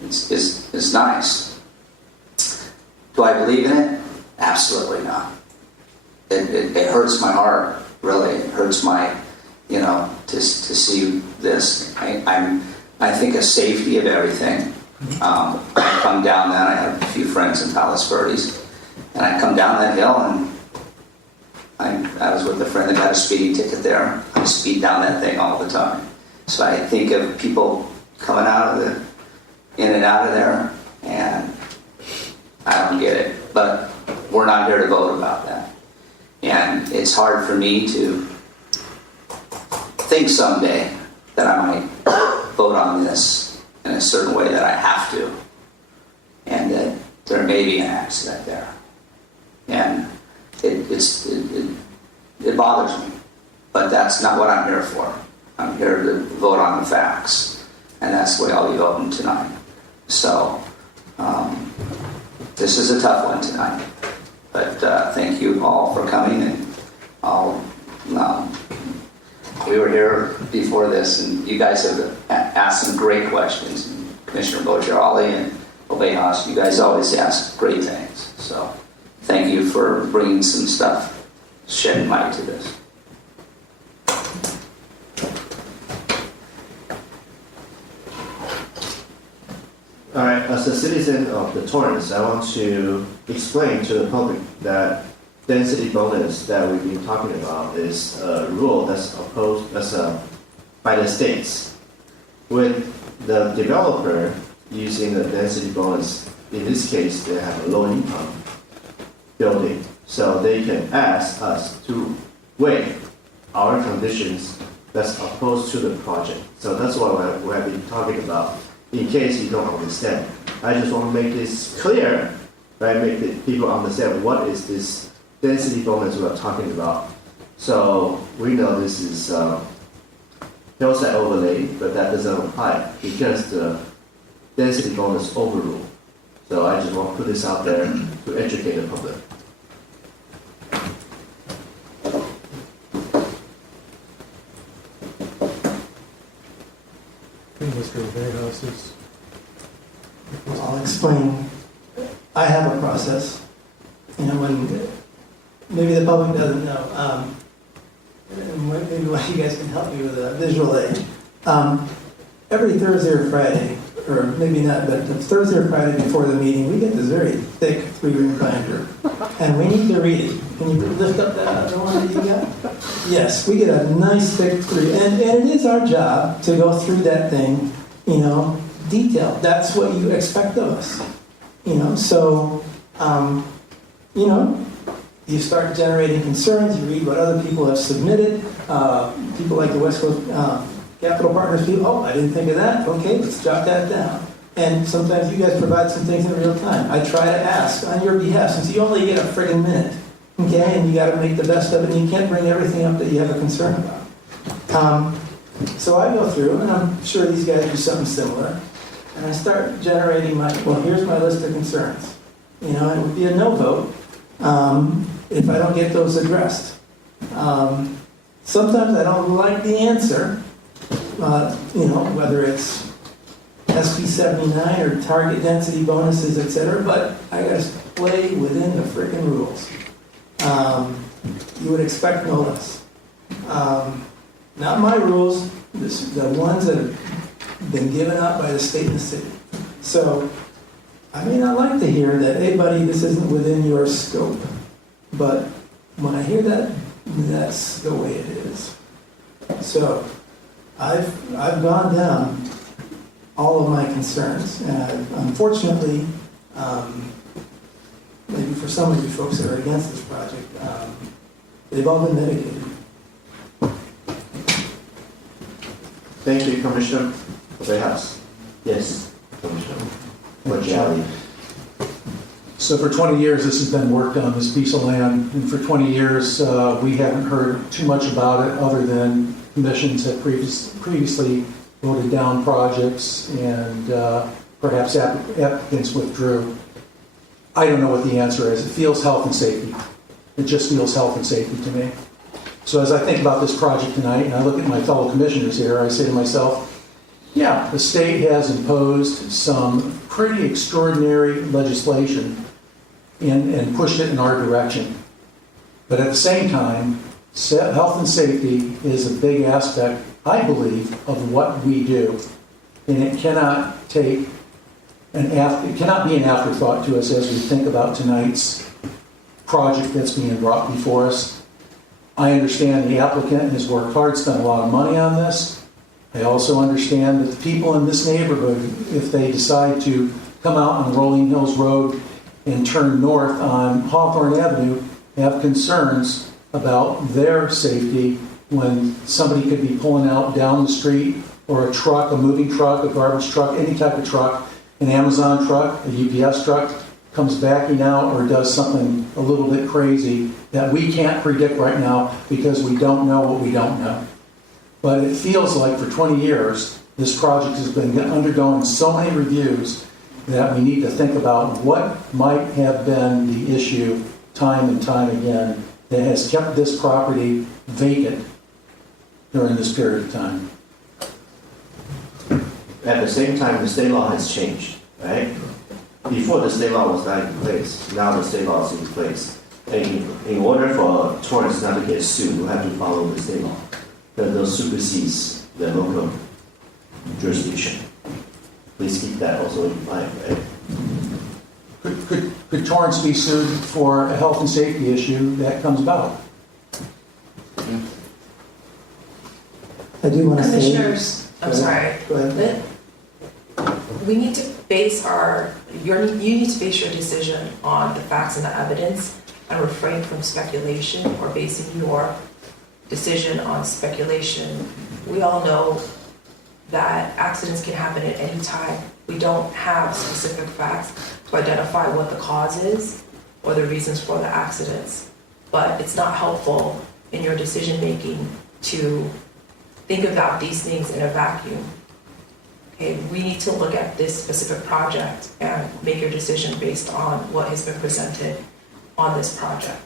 It's nice. Do I believe in it? Absolutely not. It hurts my heart, really. It hurts my, to see this. I think of safety of everything. I come down that, I have a few friends in Palos Verdes, and I come down that hill, and I was with a friend that got a speeding ticket there. I speed down that thing all the time. So I think of people coming in and out of there, and I don't get it. But we're not here to vote about that. And it's hard for me to think someday that I might vote on this in a certain way that I have to, and that there may be an accident there. And it bothers me, but that's not what I'm here for. I'm here to vote on the facts, and that's the way I'll be voting tonight. So this is a tough one tonight, but thank you all for coming, and we were here before this, and you guys have asked some great questions. Commissioner Bojarali and Obejas, you guys always ask great things. So thank you for bringing some stuff, shedding light to this. All right, as a citizen of the Torrance, I want to explain to the public that density bonus that we've been talking about is a rule that's opposed by the states. With the developer using the density bonus, in this case, they have a low income building, so they can ask us to waive our conditions that's opposed to the project. So that's what we have been talking about. In case you don't understand, I just want to make this clear, right? Make the people understand what is this density bonus we're talking about. So we know this is hillside overlay, but that doesn't apply because the density bonus overruled. So I just want to put this out there to educate the public. I'll explain. I have a process. When maybe the public doesn't know. Maybe you guys can help me with a visual aid. Every Thursday or Friday, or maybe not, but Thursday or Friday before the meeting, we get this very thick 3-ring binder, and we need to read it. Can you lift up that other one that you got? Yes, we get a nice thick 3, and it is our job to go through that thing, detailed. That's what you expect of us, So, you start generating concerns. You read what other people have submitted. People like the West Coast Capital Partners people. Oh, I didn't think of that. Okay, let's jot that down. And sometimes you guys provide some things in real time. I try to ask on your behalf, since you only get a friggin' minute, okay, and you got to make the best of it, and you can't bring everything up that you have a concern about. So I go through, and I'm sure these guys do something similar, and I start generating here's my list of concerns. It would be a no vote if I don't get those addressed. Sometimes I don't like the answer, whether it's SB 79 or target density bonuses, etc., but I got to play within the freaking rules. You would expect no less. Not my rules, the ones that have been given out by the state and the city. So I may not like to hear that, hey buddy, this isn't within your scope. But when I hear that, that's the way it is. So I've gone down all of my concerns, and unfortunately, maybe for some of you folks that are against this project, they've all been mitigated. Thank you, Commissioner Obejas. Yes, Commissioner Bojarali. So for 20 years, this has been worked on, this piece of land, and for 20 years, we haven't heard too much about it other than commissions have previously voted down projects and perhaps applicants withdrew. I don't know what the answer is. It feels health and safety. It just feels health and safety to me. So as I think about this project tonight, and I look at my fellow commissioners here, I say to myself, yeah, the state has imposed some pretty extraordinary legislation and pushed it in our direction. But at the same time, health and safety is a big aspect, I believe, of what we do. And it cannot be an afterthought to us as we think about tonight's project that's being brought before us. I understand the applicant has worked hard, spent a lot of money on this. I also understand that the people in this neighborhood, if they decide to come out on Rolling Hills Road and turn north on Hawthorne Avenue, have concerns about their safety when somebody could be pulling out down the street, or a truck, a moving truck, a garbage truck, any type of truck, an Amazon truck, a UPS truck, comes backing out or does something a little bit crazy that we can't predict right now because we don't know what we don't know. But it feels like for 20 years, this project has been undergoing so many reviews that we need to think about what might have been the issue time and time again that has kept this property vacant during this period of time. At the same time, the state law has changed, right? Before the state law was not in place, now the state law is in place. And in order for Torrance not to get sued, we have to follow the state law. That supersedes the local jurisdiction. Please keep that also in mind, right? Could Torrance be sued for a health and safety issue that comes about? I do want to say... Commissioners, I'm sorry. Go ahead. We need to base you need to base your decision on the facts and the evidence and refrain from speculation or basing your decision on speculation. We all know that accidents can happen at any time. We don't have specific facts to identify what the cause is or the reasons for the accidents. But it's not helpful in your decision making to think about these things in a vacuum. Okay, we need to look at this specific project and make your decision based on what has been presented on this project.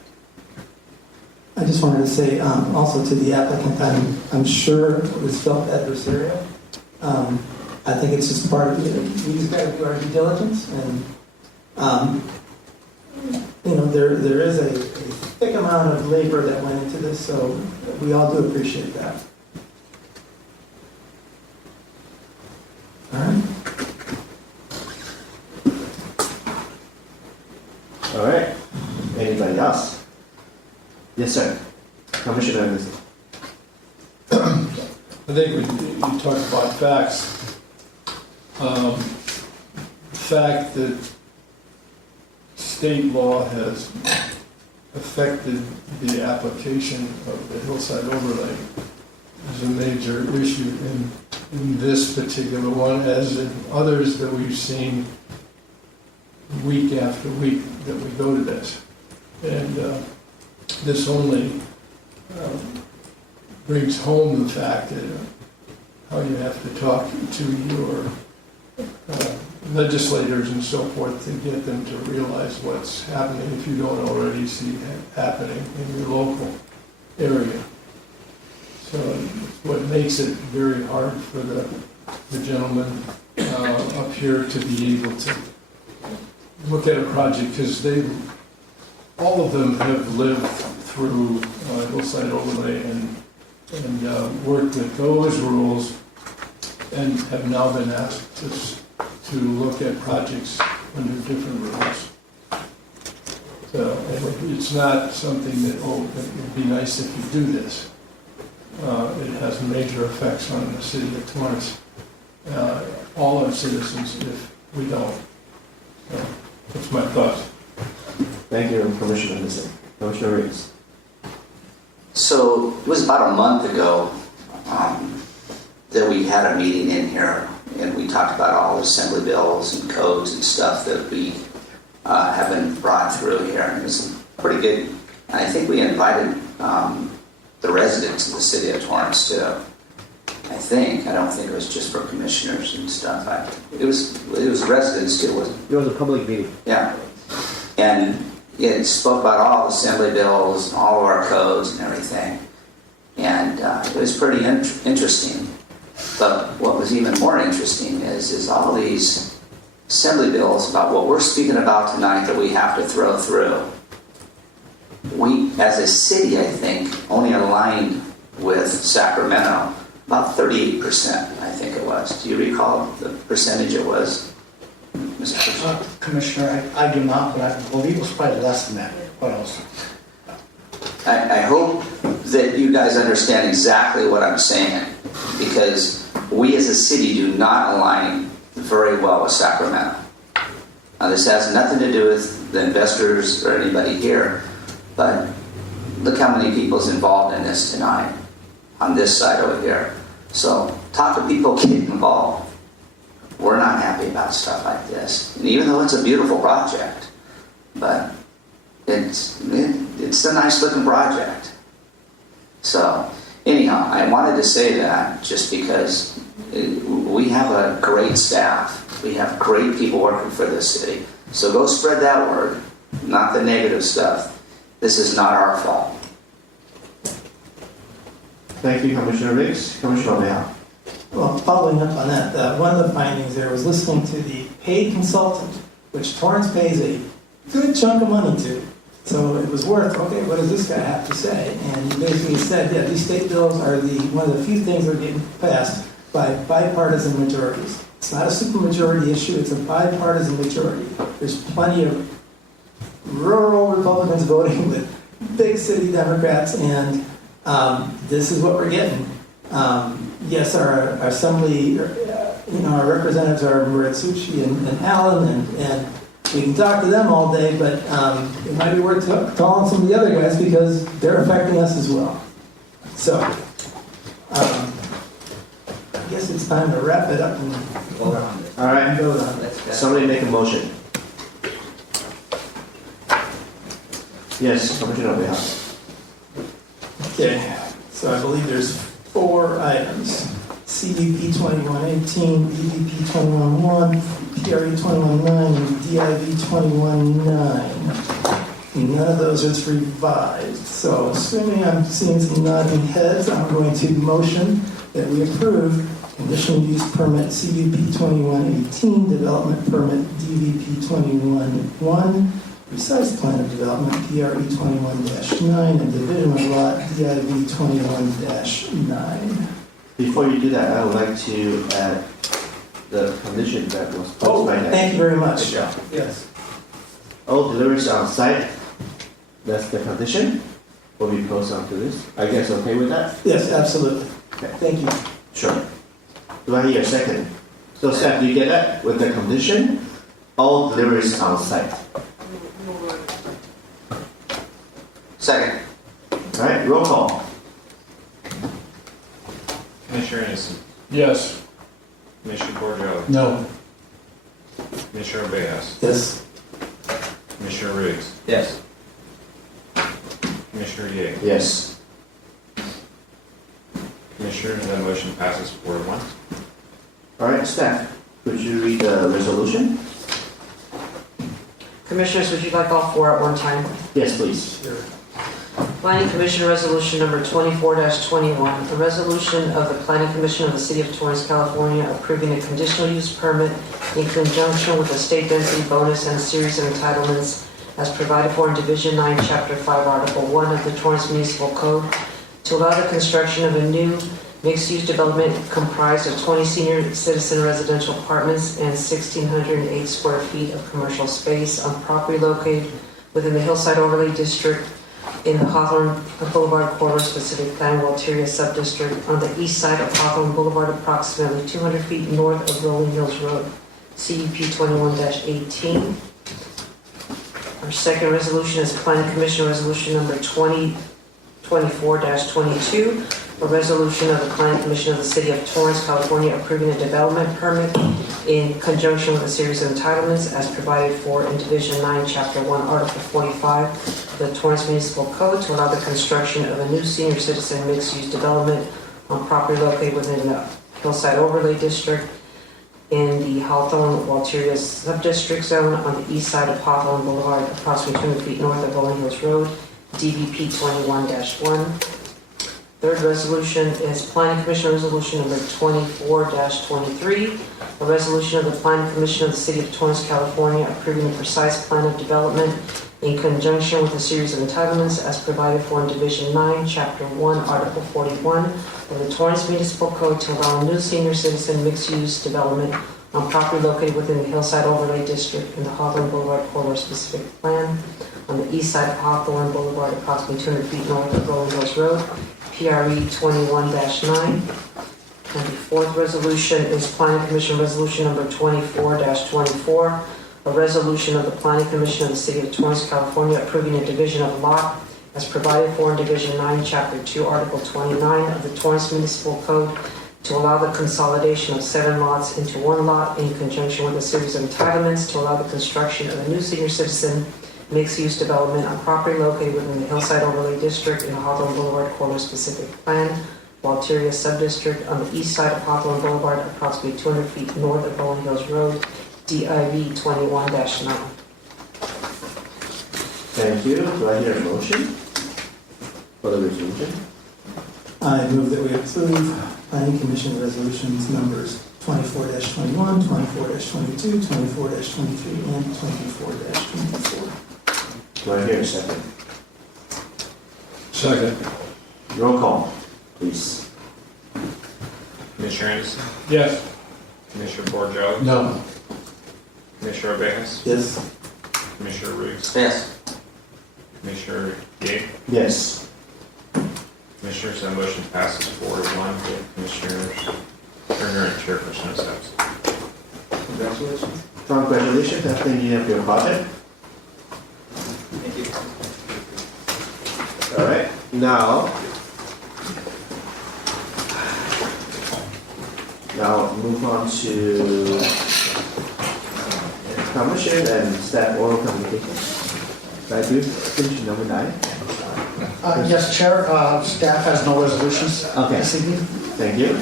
I just wanted to say also to the applicant, I'm sure it was felt adversarial. I think it's just part of we just got to do our due diligence, and there is a thick amount of labor that went into this, so we all do appreciate that. All right. All right. Anybody else? Yes, sir. Commissioner Anderson. I think you talked about facts. The fact that state law has affected the application of the hillside overlay is a major issue in this particular one, as in others that we've seen week after week that we go to this. And this only brings home the fact that how you have to talk to your legislators and so forth to get them to realize what's happening if you don't already see it happening in your local area. So what makes it very hard for the gentleman up here to be able to look at a project, because all of them have lived through hillside overlay and worked with those rules and have now been asked to look at projects under different rules. So it's not something that, it would be nice if you do this. It has major effects on the city of Torrance, all our citizens, if we don't. So that's my thoughts. Thank you, Commissioner Anderson. Commissioner Riggs. So it was about a month ago that we had a meeting in here, and we talked about all the assembly bills and codes and stuff that we have been brought through here, and it was pretty good. And I think we invited the residents of the city of Torrance too. I don't think it was just for commissioners and stuff. It was residents too, wasn't it? It was a public meeting. Yeah. And it spoke about all the assembly bills, all of our codes and everything. And it was pretty interesting. But what was even more interesting is all these assembly bills about what we're speaking about tonight that we have to throw through. We, as a city, I think, only aligned with Sacramento about 38%, I think it was. Do you recall the percentage it was, Mr. Fisher? Commissioner, I do not, but I believe it was probably less than that. What else? I hope that you guys understand exactly what I'm saying, because we as a city do not align very well with Sacramento. Now, this has nothing to do with the investors or anybody here, but look how many people's involved in this tonight on this side over here. So talk to people, get involved. We're not happy about stuff like this. And even though it's a beautiful project, but it's a nice looking project. So anyhow, I wanted to say that just because we have a great staff. We have great people working for this city. So go spread that word, not the negative stuff. This is not our fault. Thank you, Commissioner Riggs. Commissioner O'Malley. Well, following up on that, one of the findings there was listening to the paid consultant, which Torrance pays a good chunk of money to. So it was worth, okay, what does this guy have to say? And he basically said, yeah, these state bills are one of the few things that are getting passed by bipartisan majorities. It's not a supermajority issue, it's a bipartisan majority. There's plenty of rural Republicans voting with big city Democrats, and this is what we're getting. Yes, our assembly, our representatives are Maritsuchi and Allen, and we can talk to them all day, but it might be worth calling some of the other guys because they're affecting us as well. So, I guess it's time to wrap it up and vote on it. All right. Vote on it. Somebody make a motion. Yes, Commissioner O'Malley. Okay, so I believe there's 4 items. CUP 2118, DVP 211, PRE 219, and DIV 219. None of those are revised. So assuming I'm seeing some nodding heads, I'm going to motion that we approve conditional use permit CUP 2118, development permit DVP 211, precise plan of development PRE 21-9, and division of lot DIV 21-9. Before you do that, I would like to add the condition that was posed by that. Thank you very much. Yes. All deliveries on site, that's the condition, will be posted onto this. I guess okay with that? Yes, absolutely. Okay. Thank you. Sure. Do I hear a second? So Seth, do you get that with the condition? All deliveries on site. Second. All right, roll call. Commissioner Innocent. Yes. Commissioner Bordeaux. No. Commissioner Bejas. Yes. Commissioner Riggs. Yes. Commissioner Ye. Yes. Commissioners, that motion passes 4-1. All right, staff, could you read the resolution? Commissioners, would you like all 4 at one time? Yes, please. Planning Commission Resolution Number 24-21, a resolution of the Planning Commission of the City of Torrance, California, approving a conditional use permit in conjunction with a state density bonus and a series of entitlements as provided for in Division 9, Chapter 5, Article 1 of the Torrance Municipal Code to allow the construction of a new mixed-use development comprised of 20 senior citizen residential apartments and 1,608 square feet of commercial space on property located within the Hillside Overlay District in the Hawthorne Boulevard Corridor Specific Plan Walteria Subdistrict on the east side of Hawthorne Boulevard, approximately 200 feet north of Rolling Hills Road, CUP 21-18. Our second resolution is Planning Commission Resolution Number 2024-22, a resolution of the Planning Commission of the City of Torrance, California, approving a development permit in conjunction with a series of entitlements as provided for in Division 9, Chapter 1, Article 45 of the Torrance Municipal Code to allow the construction of a new senior citizen mixed-use development on property located within the Hillside Overlay District in the Hawthorne-Walteria Subdistrict Zone on the east side of Hawthorne Boulevard, approximately 200 feet north of Rolling Hills Road, DVP 21-1. Third resolution is Planning Commission Resolution number 24-23, a resolution of the Planning Commission of the City of Torrance, California, approving a precise plan of development in conjunction with a series of entitlements as provided for in Division 9, Chapter 1, Article 41 of the Torrance Municipal Code to allow a new senior citizen mixed-use development on property located within the Hillside Overlay District in the Hawthorne Boulevard Corridor Specific Plan on the east side of Hawthorne Boulevard, approximately 200 feet north of Rolling Hills Road, PRE 21-9. And the fourth resolution is Planning Commission Resolution number 24-24, a resolution of the Planning Commission of the City of Torrance, California, approving a division of lot as provided for in Division 9, Chapter 2, Article 29 of the Torrance Municipal Code to allow the consolidation of 7 lots into 1 lot in conjunction with a series of entitlements to allow the construction of a new senior citizen mixed-use development on property located within the Hillside Overlay District in the Hawthorne Boulevard Corridor Specific Plan, Walteria Subdistrict on the east side of Hawthorne Boulevard, approximately 200 feet north of Rolling Hills Road, DIV 21-9. Thank you. Do I hear a motion for the resolution? I move that we approve Planning Commission resolutions numbers 24-21, 24-22, 24-23, and 24-24. Do I hear a second? Second. Roll call, please. Commissioner Anderson? Yes. Commissioner Borgello? No. Commissioner Bejas? Yes. Commissioner Riggs? Yes. Commissioner Yeh? Yes. Commissioners, that motion passes 4-1 with Commissioner Turner and Chairperson absent. Congratulations. Congratulations on finishing up your project. Thank you. All right, now move on to commission and staff oral communication. Thank you. Finish number 9. Yes, Chair, staff has no resolutions this evening. Thank you.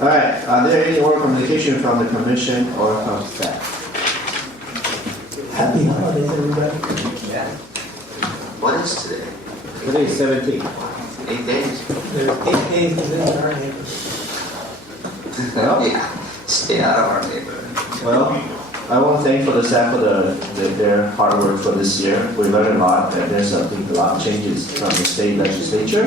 All right, are there any oral communication from the commission or from staff? Happy holidays, everybody. Yeah. What is today? Today is 17. 8 days? There's 8 days in our neighborhood. Well, Yeah, stay out of our neighborhood. well, I want to thank for the staff for their hard work for this year. We learned a lot, and there's I think a lot of changes from the state legislature.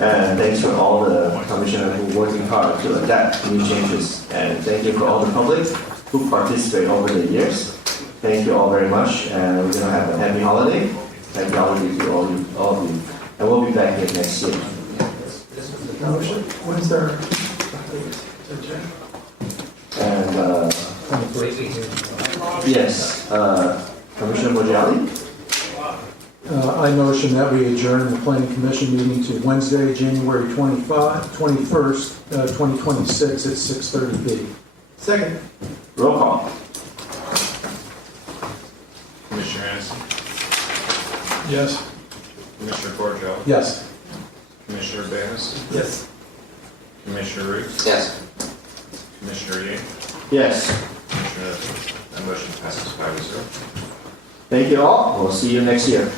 And thanks for all the commissioners who are working hard to adapt to new changes. And thank you for all the public who participate over the years. Thank you all very much, and we're going to have a happy holiday. Happy holiday to all of you. And we'll be back here next year. Motion, when's our... And, yes, Commissioner Mojali? I motion that we adjourn the planning commission meeting to Wednesday, January 21st, 2026 at 6:30 p.m. Second. Roll call. Commissioner Anderson? Yes. Commissioner Borgello? Yes. Commissioner Bejas? Yes. Commissioner Riggs? Yes. Commissioner Yeh? Yes. Commissioner, that motion passes 5-0. Thank you all. We'll see you next year.